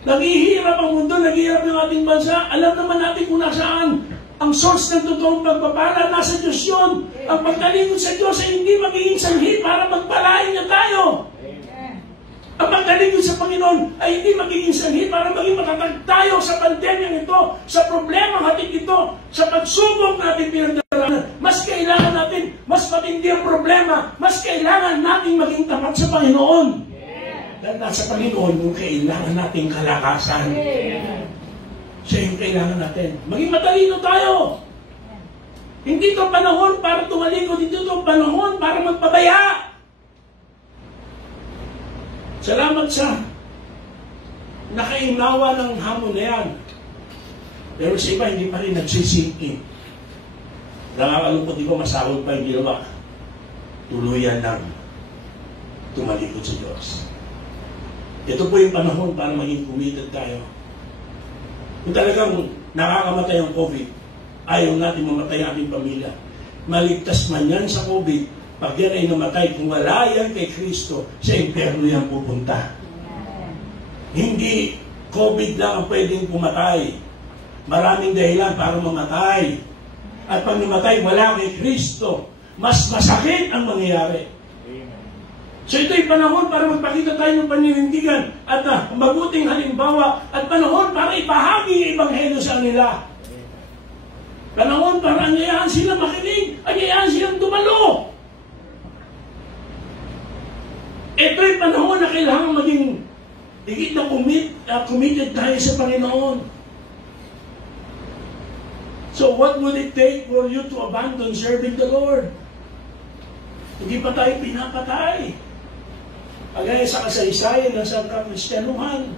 Naghihirap ang mundo, naghihirap yung ating bansa. Alam naman natin kung nasaan ang source ng totoong pagpapala. Nasa Diyos yun. Ang pagkalingkod sa Diyos ay hindi magiging sanhi para magpalain niya tayo. Ang pagkalingkod sa Panginoon ay hindi magiging sanhi para maging matatag tayo sa pandemyang ito, sa problemang hatid ito, sa pagsubok natin pinagdaraanan. Mas kailangan natin, mas matindi ang problema, mas kailangan natin maging tapat sa Panginoon. Dahil nasa Panginoon yung kailangan nating kalakasan. Siya yung kailangan natin. Maging matalino tayo. Hindi ito panahon para tumalikod, hindi ito panahon para magpabaya. Salamat sa nakainawa ng hamon na yan. Pero sa iba, hindi pa rin nagsisingin. Nakakalungkot, di ba, masahol pa yung ginawa. Tuluyan lang tumalikod sa Diyos. Ito po yung panahon para maging committed tayo. Kung talagang nakakamatay ang COVID, ayaw natin mamatay ang ating pamilya. Maligtas man yan sa COVID, pag yan ay namatay, kung wala yan kay Kristo, sa impyerno yan pupunta. Hindi COVID lang ang pwedeng pumatay. Maraming dahilan para mamatay. At pag namatay, wala kay Kristo, mas masakit ang mangyayari. So ito yung panahon para magpakita tayo ng paninindigan at mabuting halimbawa at panahon para ipahagi ang Ebanghelyo sa kanila. Panahon para anyayahan sila makinig, anyayahan silang dumalo. Ito yung panahon na kailangan maging higit na committed tayo sa Panginoon. So what would it take for you to abandon serving the Lord? Hindi pa tayo pinapatay. Kagaya sa kasaysayan ng sa Kristyanuhan,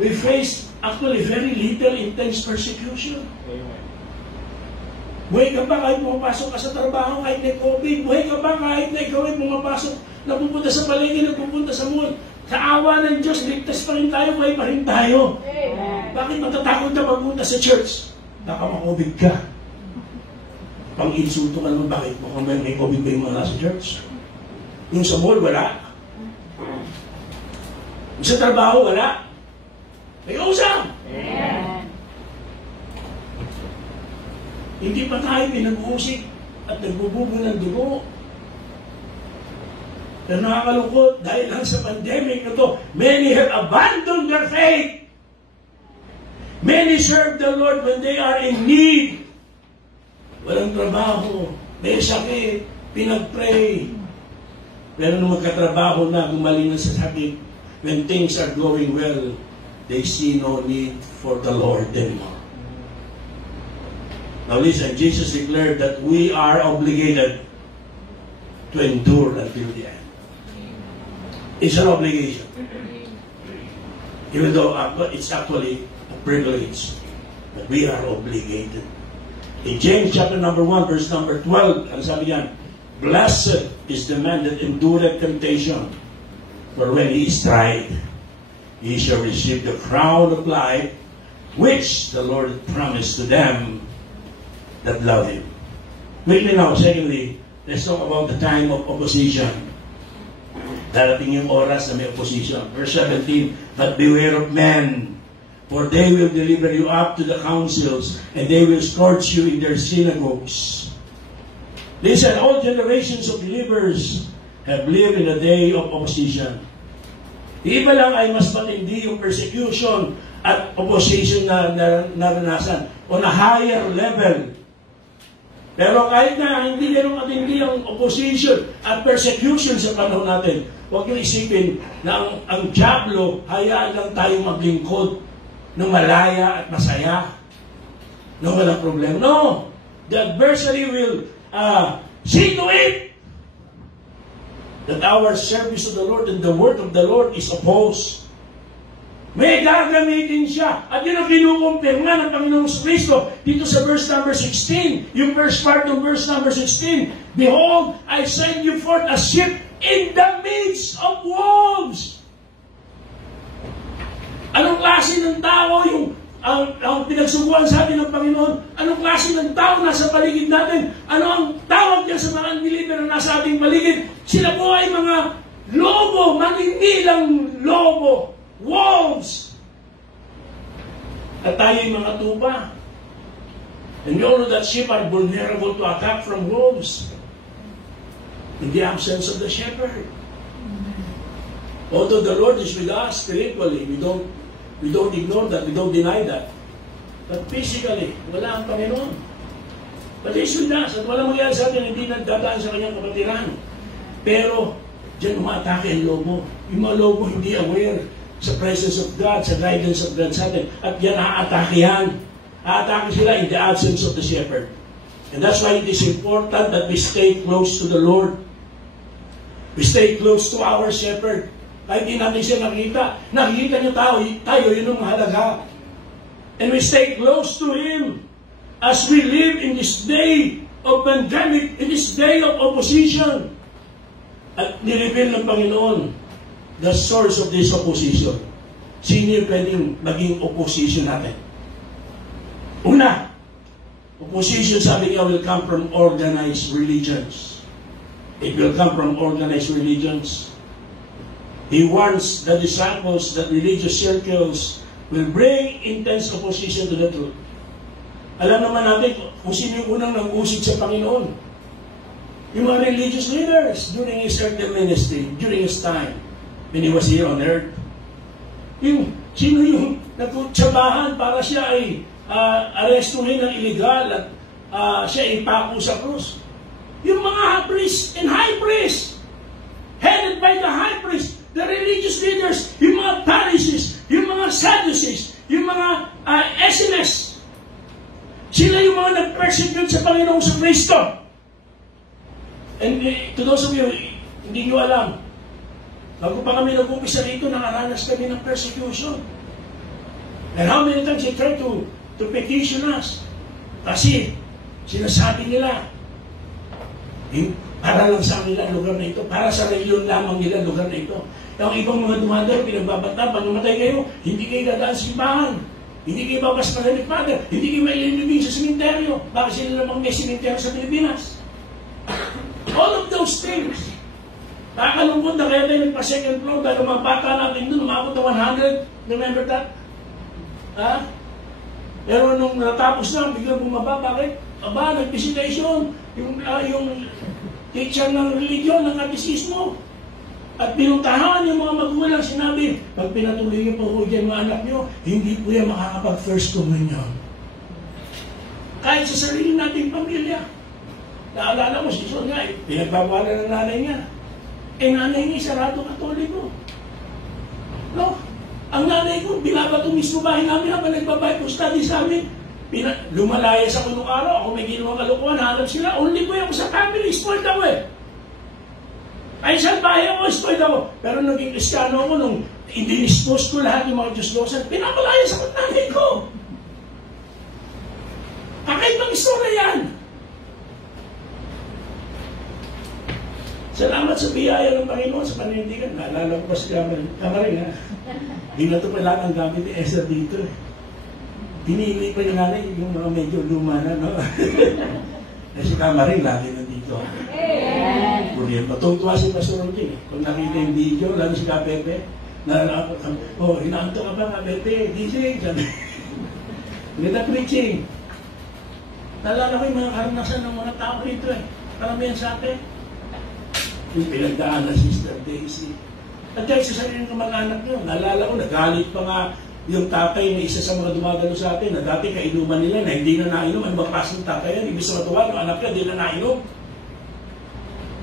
we face actually very little intense persecution. Buhay ka ba kahit pumapasok ka sa trabaho, kahit may COVID? Buhay ka ba kahit na ikaw ay pumapasok, napupunta sa paligid, napupunta sa mall? Sa awa ng Diyos, ligtas pa rin tayo, buhay pa rin tayo. Bakit matatakot ka magpunta sa church? Baka ma-COVID ka. Pang-insulto ka naman, bakit mo kung may COVID ba yung mga nasa church? Yung sa mall, wala. Yung sa trabaho, wala. May usap. Hindi pa tayo pinag-uusik at nagbububo ng dugo. Pero nakakalungkot, dahil lang sa pandemic na to, many have abandoned their faith. Many serve the Lord when they are in need. Walang trabaho, may sakit, pinag-pray. Pero nung magkatrabaho na, gumaling na sa sakit, when things are going well, they see no need for the Lord anymore. Now listen, Jesus declared that we are obligated to endure until the end. It's an obligation. Even though it's actually a privilege, but we are obligated. In James chapter number 1, verse number 12, ang sabi niyan, blessed is the man that endureth temptation, for when he is tried, he shall receive the crown of life, which the Lord promised to them that love Him. Quickly now, secondly, let's talk about the time of opposition. Darating yung oras na may opposition. Verse 17, but beware of men, for they will deliver you up to the councils, and they will scourge you in their synagogues. Listen, all generations of believers have lived in a day of opposition. Iba lang ay mas matindi yung persecution at opposition na naranasan on a higher level. Pero kahit na hindi ganun matindi ang opposition at persecution sa panahon natin, huwag niyo isipin na ang dyablo, hayaan lang tayong maglingkod ng malaya at masaya na walang problema. No! The adversary will see to it that our service to the Lord and the word of the Lord is opposed. May gagamitin siya. At yun ang kinukumpirma ng Panginoong Kristo dito sa verse number 16. Yung first part ng verse number 16. Behold, I send you forth as sheep in the midst of wolves. Anong klase ng tao yung ang pinagsubuan sa atin ng Panginoon? Anong klase ng tao nasa paligid natin? Ano ang tawag niya sa mga unbeliever na nasa ating paligid? Sila po ay mga lobo, maninilang lobo, wolves. At tayo ay mga tupa. And you know that sheep are vulnerable to attack from wolves in the absence of the shepherd. Although the Lord is with us spiritually, we don't ignore that, we don't deny that. But physically, wala ang Panginoon. But He's with us, at walang mangyayari sa atin, hindi nagdadaan sa kanyang kapatiran. Pero, dyan umatake ang lobo. Yung mga lobo hindi aware sa presence of God, sa guidance of God sa atin. At yan, aatake yan. Aatake sila in the absence of the shepherd. And that's why it is important that we stay close to the Lord. We stay close to our shepherd. Kahit di natin siya nakikita niyo tayo, yun ang mahalaga. And we stay close to Him. as we live in this day of pandemic, in this day of opposition. At nireveal ng Panginoon the source of this opposition. Sino yung pwedeng maging opposition natin? Una, opposition, sabi niya, will come from organized religions. It will come from organized religions. He warns the disciples that religious circles will bring intense opposition to the truth. Alam naman natin kung sino yung unang nang-usig sa Panginoon. Yung mga religious leaders during his earthly ministry, during his time, when he was here on earth. Sino yung nagtsabahan para siya ay arestuhin ng illegal at siya ipako sa krus? Yung mga priest and high priest, headed by the high priest, the religious leaders, yung mga Pharisees, yung mga Sadducees, yung mga SNS. Sila yung mga nag-persecute sa Panginoong sa Kristo. And to those of you, hindi nyo alam, bago pa kami nag-umpisa rito, nakaranas kami ng persecution. And how many times they tried to petition us? Kasi, sinasabi nila, para lang sa kanila lugar na ito, para sa reliyon lamang nila lugar na ito. Yung ibang mga dumadalo, pinagbabata, pag namatay kayo, hindi kayo dadaan sa simbahan. Hindi kayo babas ng Heavenly Father. Hindi kayo maililibing sa simenteryo. Bakit sila namang may simenteryo sa Pilipinas? All of those things. Nakakalungkot na kaya tayo nagpa-second floor dahil mga bata natin doon, umabot na 100. Remember that? Ha? Pero nung natapos na, biglang bumaba. Bakit? Aba, nag-visitation. Yung teacher ng religion, ng katisismo. At pinuntahan yung mga magulang, sinabi, pag pinatuloy niyo po po dyan mga anak niyo, hindi po yan makakapag-first communion. Kahit sa sarili nating pamilya. Naalala mo, si Son nga, pinagbabawalan ng nanay niya. Nanay niya, sarado katoliko. No? Ang nanay ko, binabato mismo bahay namin habang nagbabayad ko study sa amin. Lumalaya sa kulong araw, ako may ginawang kalukuhan, hanap sila, only boy ako sa family, spoiled ako eh. Ay, saan bahay ako, spoiled ako. Pero naging Kristiyano ako nung i-dispose ko lahat yung mga Diyos-Dosan, pinamalaya sa nanay ko. Kakaibang istorya yan. Salamat sa biyaya ng Panginoon sa panindigan. Naalala ko pa si Kamaring, ha? Binato pa lahat ang gamit ni Esther dito, eh. Pinili pa yung nanay, yung mga medyo luma na, no? Si Kamaring, lagi nandito. Brilliant. Matungtuwa si Pastor Ronjing. Kung nakita yung video, lalo si Kapepe, hinaanto ka ba, Kapepe? DJ, sabi. Ganda preaching. Naalala ko yung mga karanasan ng mga tao rito, eh. Karamihan sa atin. Yung pinagdaan na Sister Daisy. At dahil sa sarili ng mga anak niyo, naalala ko, nagalit pa nga yung tatay na isa sa mga dumadalo sa atin, na dati kainuman nila na hindi na nainom, ang mga klaseng tatay yan, ibig sa matuwa, yung anak niya, hindi na nainom.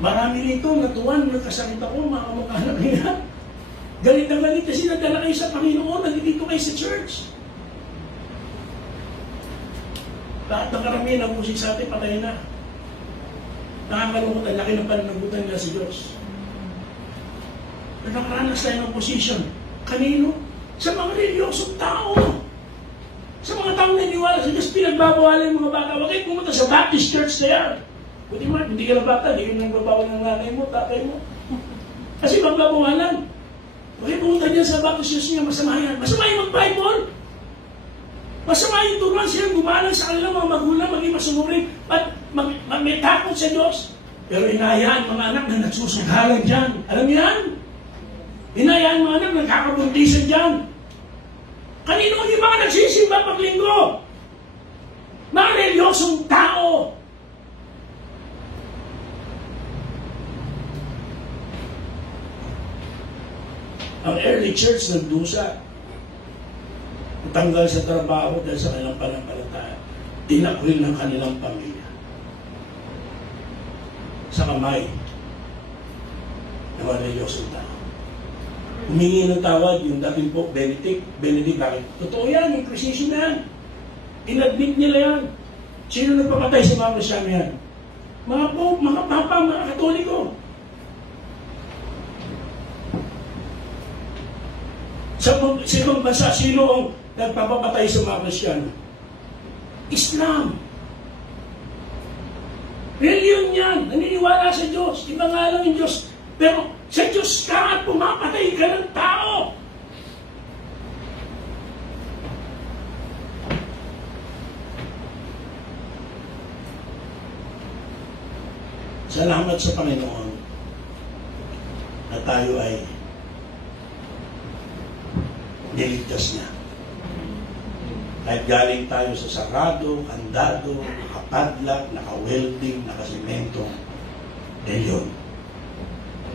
Marami rito, natuwan, nagkasakit ako, mga kamag-anak niya. Galit na galit kasi nagdala kayo sa Panginoon, nandito kayo sa church. Lahat ng karamihan ng musik sa atin, patay na. Nakakalungkot, ang laki ng pananagutan nila sa Diyos. Nakaranas tayo ng opposition. Kanino? Sa mga reliyosong tao. Sa mga taong naniniwala sa Diyos, pinagbabawalan yung mga bata. Huwag kayo pumunta sa Baptist Church na yan. Buti mo, hindi ka na bata, hindi ka nang babawal ng nanay mo, tatay mo. Kasi magbabawalan. Huwag kayo pumunta dyan sa Baptist Church niya, masama yan. Masama yung mag-Bible. Masama yung turuan silang gumalang sa kanilang mga magulang, maging masunurin, at may takot sa Diyos. Pero inayaan mga anak na nagsusugalan dyan. Alam niyo yan? Inayaan mga anak na nagkakabuntisan dyan. Kanino yung mga nagsisimba paglinggo? Mga reliyosong tao. Ang early church nagdusa. Tanggal sa trabaho dahil sa kanilang panampalataya. Tinakwil ng kanilang pamilya. Sa kamay ng mga reliyosong tao. Humingi ng tawad yung dating Pope Benedict, bakit? Totoo yan, yung precision na yan. In-admit nila yan. Sino nagpapatay sa mga Kristyano yan? Mga Pope, mga Papa, mga Katoliko. Sa ibang bansa, sino ang nagpapatay sa mga Kristyano? Islam. Reliyon yan. Naniniwala sa Diyos. Iba nga lang yung Diyos. Pero sa Diyos ka at pumapatay ka ng tao. Salamat sa Panginoon na tayo ay niligtas niya. Kahit galing tayo sa sarado, kandado, nakapadlak, naka-welding, nakasimento, yun.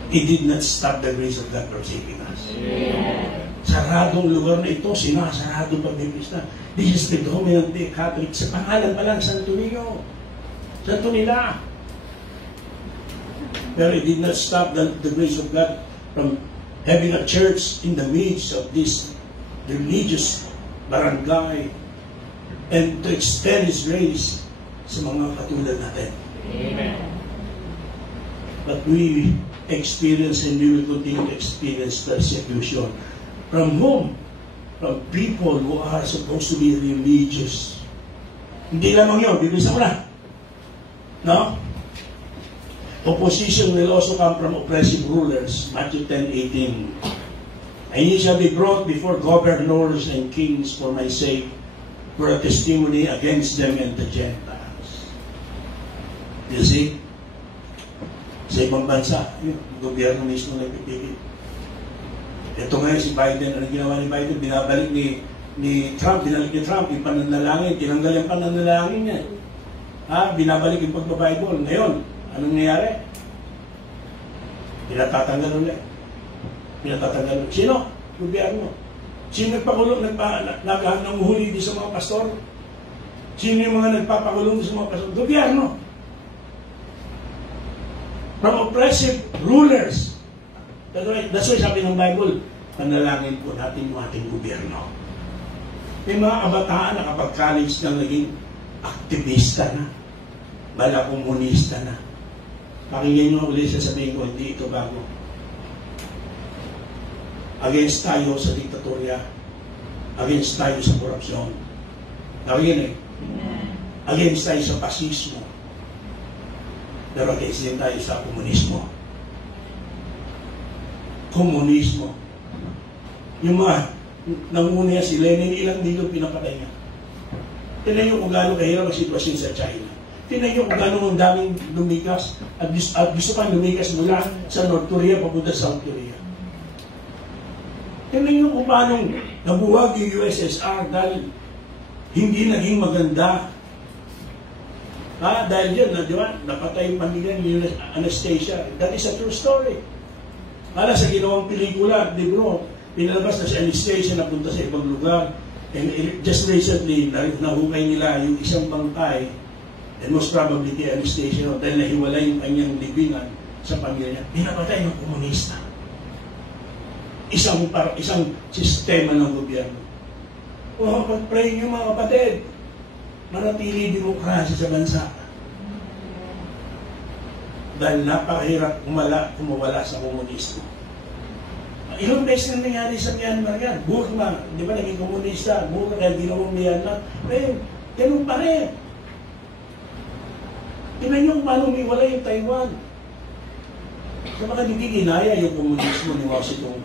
It did not stop the grace of God from saving us. Yeah. Saradong lugar na ito, sinasarado pagbibis na. This is the dominant day Catholic. Sa pangalan pa lang, Santo Niño. Santo nila. Pero it did not stop the grace of God from having a church in the midst of this religious barangay and to extend His grace sa mga katulad natin. Amen. But we experience and we will continue to experience persecution. From whom? From people who are supposed to be religious. Hindi lamang yun, bibisa mo na. No? Opposition will also come from oppressive rulers. Matthew 10:18. And ye shall be brought before governors and kings for my sake, for a testimony against them and the Gentiles. You see? Sa ibang bansa, yung gobyerno mismo nagpipigil. Ito ngayon si Biden, ano ginawa ni Biden? Binabalik ni Trump, binalik ni Trump yung pananalangin, tinanggal yung pananalangin niya. Binabalik yung pagbabible. Ngayon, anong nangyari? Pinatatanggal ulit. Pinatatanggal ulit. Sino? Gobyerno. Sino nagpakulong, nanguhuli din sa mga pastor? Sino yung mga nagpapakulong sa mga pastor? Gobyerno. From oppressive rulers. That's why sabi ng Bible, panalangin po natin yung ating gobyerno. May mga kabataan na kapag college na naging aktivista na, bala komunista na. Pakinggan nyo ulit sasabihin ko, hindi ito bago. Against tayo sa diktatorya. Against tayo sa korupsyon. Pakinggan eh. Against tayo sa pasismo. Pero against din tayo sa komunismo. Komunismo. Yung mga nanguna si Lenin, ilang milyon pinapatay niya. Tignan nyo kung gano'ng kahirap ang sitwasyon sa China. Tignan nyo kung gano'ng daming lumikas at gusto pang lumikas mula sa North Korea papunta sa South Korea. Tignan nyo kung paano nabuwag yung USSR dahil hindi naging maganda. Dahil yan, di ba? Napatay yung pamilya ni Anastasia. That is a true story. Sa ginawang pelikula, libro, pinalabas na si Anastasia na punta sa ibang lugar. And just recently, nahukay nila yung isang bangkay, and most probably kay Anastasia, dahil nahiwalay yung kanyang libingan sa pamilya niya. Pinapatay ng komunista. Isang sistema ng gobyerno. Pag-pray nyo mga kapatid, manatili demokrasya sa bansa. Dahil napakahirap kumawala sa komunismo. Ilang beses na nangyari sa Myanmar yan. Burma, di ba naging komunista? Burma, kaya ginawang Myanmar. Pero, ganun pa rin. Tingnan nyo paano umiwala yung Taiwan. Sa mga hindi ginaya yung komunismo ni Mao Zedong.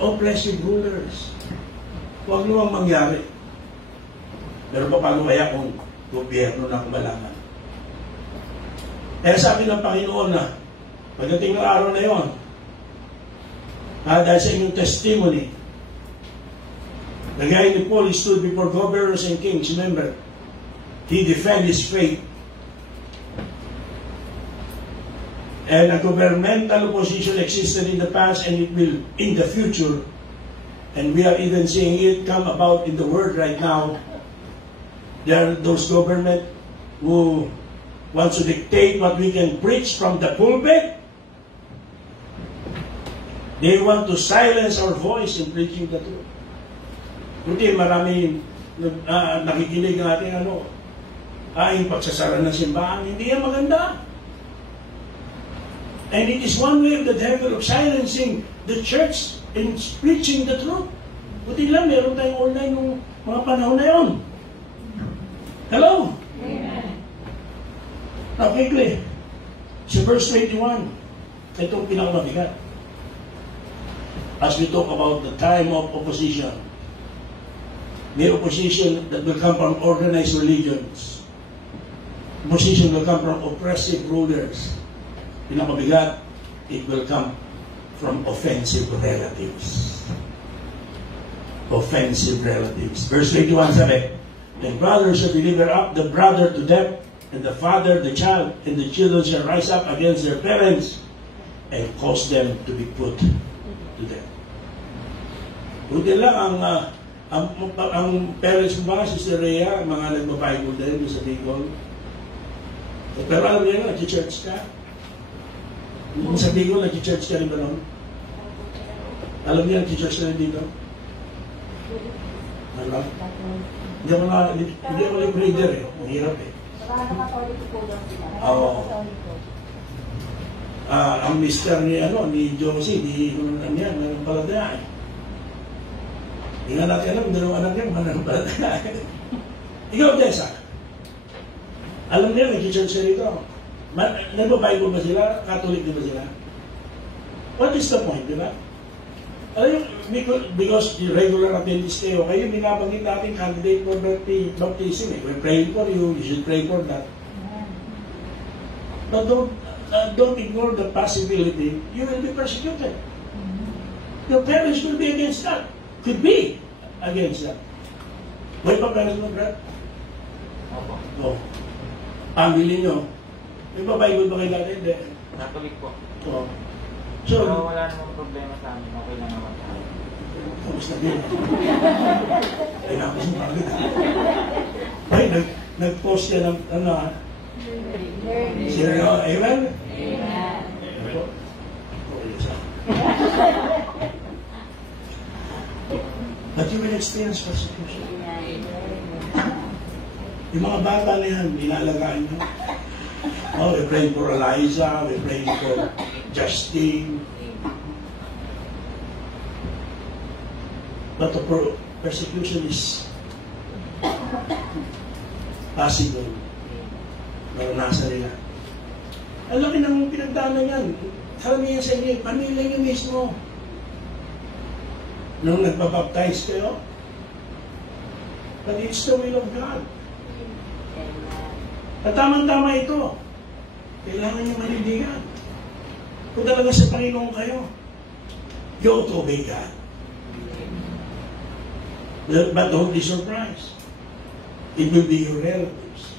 Oppressive rulers. Huwag namang mangyari. Pero paano kaya kung gobyerno na kumalaman? Kaya sabi ng Panginoon na, pagdating ng araw na yon, dahil sa inyong testimony, the guy ni Paul, he stood before governors and kings. Remember, he defended his faith. And a governmental opposition existed in the past and it will in the future. And we are even seeing it come about in the world right now. There are those government who want to dictate what we can preach from the pulpit. They want to silence our voice in preaching the truth. Kundi marami nakikinig natin yung pagsasara ng simbahan. Hindi yan maganda. And it is one way of the devil of silencing the church in preaching the truth. Buti lang, meron tayong online mga panahon na yun. Hello? Amen. Now, quickly, sa verse 21, ito ang pinakamabigat. As we talk about the time of opposition, may opposition that will come from organized religions. Opposition will come from oppressive rulers. Pinakamabigat, it will come from offensive relatives. Offensive relatives. Verse 21 sabi, "The brother shall deliver up the brother to death, and the father the child, and the children shall rise up against their parents, and cause them to be put to death." Buti lang ang parents mo ba, Sister Rhea, mga nagbabible din sa Bicol. Pero alam niyo, nag-church ka? Sa Bicol, nag-church ka rin ba noon? Alam niyo, nag-church ka rin dito? Alam? Hindi ako lang leader eh. Mahirap eh. Oo. Ang mister ni Josie, ano yan, nanampalataya eh. Hindi nga natin alam, dalawang anak yan, mananampalataya. Ikaw, Tessa, alam niya, nag-church na rito. Nagbabible ba sila? Catholic ba sila? What is the point, di ba? Alam yung, because the regular attendance kayo, kayo binabanggit natin candidate for baptism. We're praying for you, you should pray for that. But don't ignore the possibility you will be persecuted. Your parents will be against that. Could be against that. May pa parents mo, Brad? Opo. No. Family nyo. May babaygon ba kayo dati? Hindi. Catholic po. Oo. Pero So, wala namang problema sa amin. Okay lang naman sa amin. kamusta din? Ay, nakos mo bakit? Ay, nag-post yan ng, sino, amen? Amen. Ako? Okay, isa. But you will experience persecution. Yung mga bata na yan, inalagaan nyo. Oh, we're praying for Eliza, we're praying for Justine. But the persecution is possible. Naranasan nila. Ang laki ng pinagdaanan yan. Karamihan sa inyo, pamilya nyo mismo. Nung nagbabaptize kayo, but it's the will of God. At tamang-tama ito. Kailangan nyo manindigan. Kung talaga sa Panginoon kayo, you ought to obey God. But don't be surprised. It will be your relatives.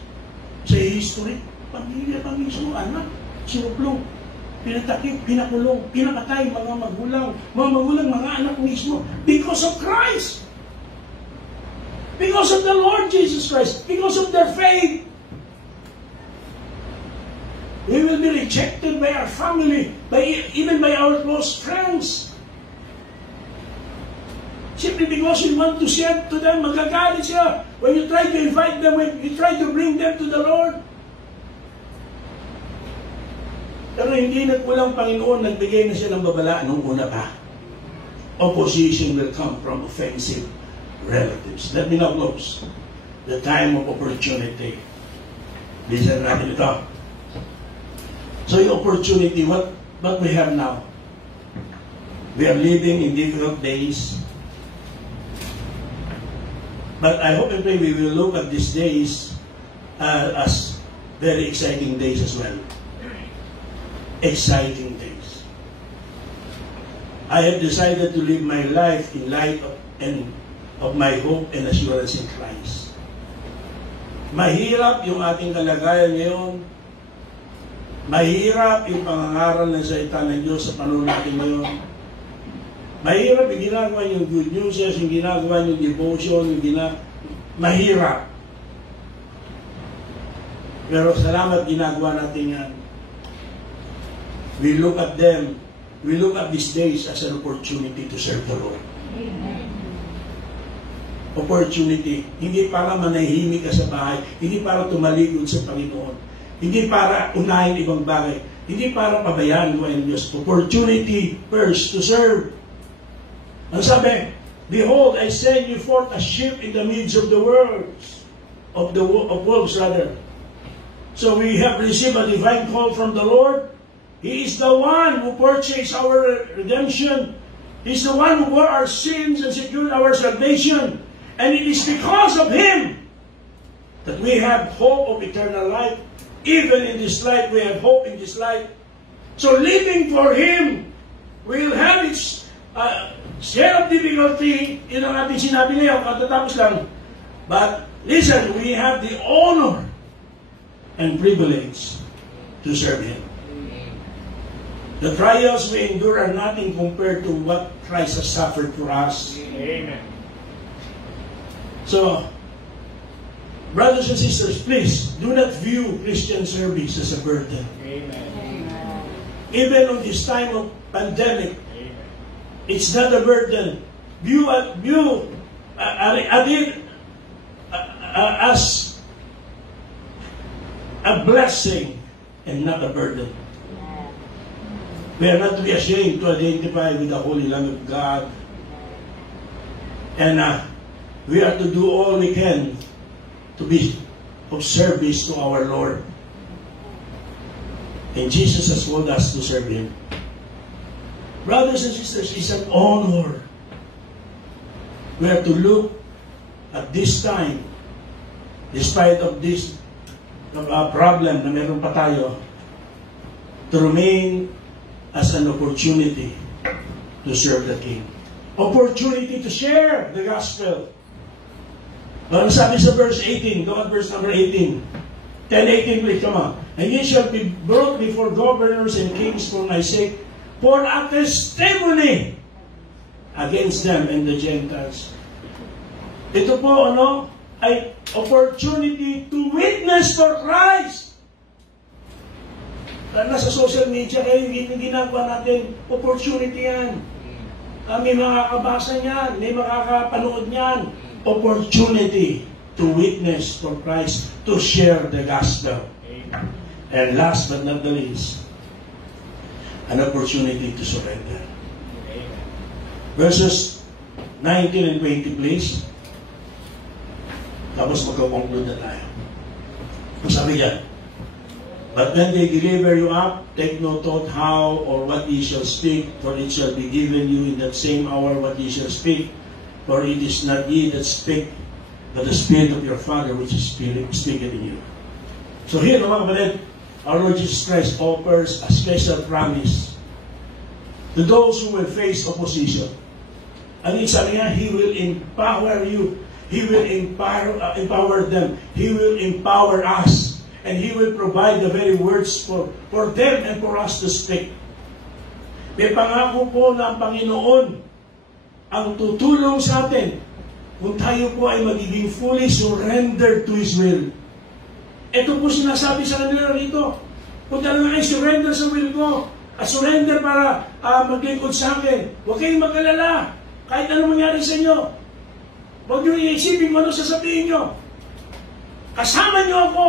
Sa history, pamilya pa mismo, anak, sinuplong, pinatakip, pinakulong, pinakatay, mga magulang, mga anak mismo, because of Christ. Because of the Lord Jesus Christ. Because of their faith. We will be rejected by our family, even by our close friends. Simply because we want to share to them, magagalit siya. When you try to invite them, when you try to bring them to the Lord. Pero hindi nagpulang Panginoon, nagbigay na siya ng babala nung una pa. Opposition will come from offensive relatives. Let me now close. The time of opportunity. Listen natin ito. So yung opportunity, what we have now? We are living in difficult days. But I hope and pray we will look at these days as very exciting days as well. Exciting days. I have decided to live my life in light of my hope and assurance in Christ. Mahirap yung ating kalagayan ngayon. Mahirap yung pangangaral ng salita ng Diyos sa panahon natin ngayon. Mahirap yung ginagawa yung good news, yung ginagawa yung devotion, mahirap. Pero salamat ginagawa natin yan. We look at them, we look at these days as an opportunity to serve the Lord. Amen. Opportunity. Hindi para manahimik ka sa bahay, hindi para tumalikod sa Panginoon, hindi para unahin ibang bagay, hindi para pabayaan mo ang Diyos. Opportunity first to serve. Ang sabi, Behold, I send you forth as sheep in the midst of the wolves, of wolves rather. So we have received a divine call from the Lord. He is the one who purchased our redemption. He's the one who bore our sins and secured our salvation. And it is because of Him that we have hope of eternal life. Even in this life, we have hope in this life. So living for Him will have its share of difficulty. Yun ang ating sinabi ngayon, katatapos lang. But listen, we have the honor and privilege to serve Him. The trials we endure are nothing compared to what Christ has suffered for us. Amen. So, brothers and sisters, please do not view Christian service as a burden. Amen. Even on this time of pandemic, Amen. it's not a burden. View it as a blessing and not a burden. We are not to be ashamed to identify with the Holy Lamb of God. And we are to do all we can to be of service to our Lord. And Jesus has called us to serve Him. Brothers and sisters, it's an honor. We have to look at this time, despite of this problem na meron pa tayo, to remain as an opportunity to serve the King. Opportunity to share the gospel. Ano sabi sa verse 18? Go on verse number 18. 10:18, please, come on. And ye shall be brought before governors and kings for my sake, for a testimony against them and the Gentiles. Ito po, ay opportunity to witness for Christ. Nasa social media kayo, ginagawa natin, opportunity yan. May makakabasa niyan, may makakapanood niyan. Opportunity to witness for Christ, to share the gospel. And last but not the least, an opportunity to surrender. Verses 19 and 20, please. Tapos magkakonclude na tayo. Ang sabi niya, but when they deliver you up, take no thought how or what ye shall speak, for it shall be given you in that same hour what ye shall speak. For it is not ye that speak, but the Spirit of your Father which is speaketh in you. So here, mga kapatid, our Lord Jesus Christ offers a special promise to those who will face opposition. Ano yung sabi niya? He will empower you. He will empower them. He will empower us. And He will provide the very words for them and for us to speak. May pangako po na ang Panginoon ang tutulong sa atin kung tayo po ay magiging fully surrendered to His will. Ito po sinasabi sa kanila rito. Kung talaga ay surrender sa will ko, at surrender para maglingkod sa akin, huwag kayong mag-alala. Kahit ano mangyari sa inyo, huwag nyo iisipin mo ano sasabihin nyo. Kasama nyo ako,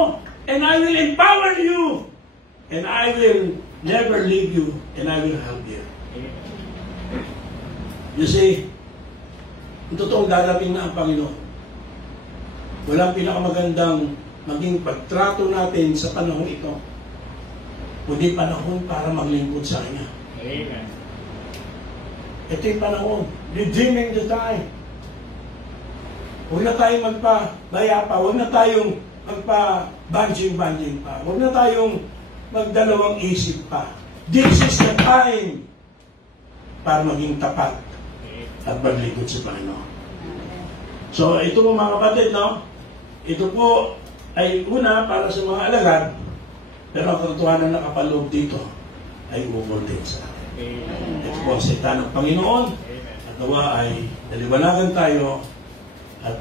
and I will empower you, and I will never leave you, and I will help you. You see, ang totoong darating na ang Panginoon. Walang pinakamagandang maging pagtrato natin sa panahon ito, kundi panahon para maglingkod sa Kanya. Amen. Ito yung panahon, redeeming the time. Huwag na tayong magpabaya pa, huwag na tayong magpa-banjing-banjing pa. Huwag na tayong magdalawang isip pa. This is the time para maging tapat at maglingkod sa Panginoon. So, ito po mga kapatid, no? Ito po ay una para sa mga alagad, pero ang katotohanan na nakapaloob dito ay ukol din sa atin. Ito po ang salita ng Panginoon at nawa ay naliwanagan tayo at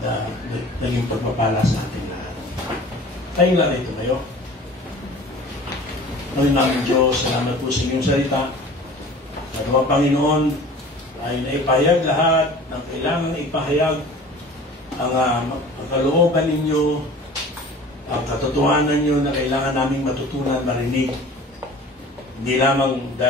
naging pagpapala sa ating lahat. Tayong lang ito kayo. Panginoon namin Diyos, salamat po sa inyong salita. At mga Panginoon ay naipahayag lahat ng kailangan ipahayag ang kalooban ninyo, ang katotohanan nyo na kailangan naming matutunan, marinig. Hindi lamang dahil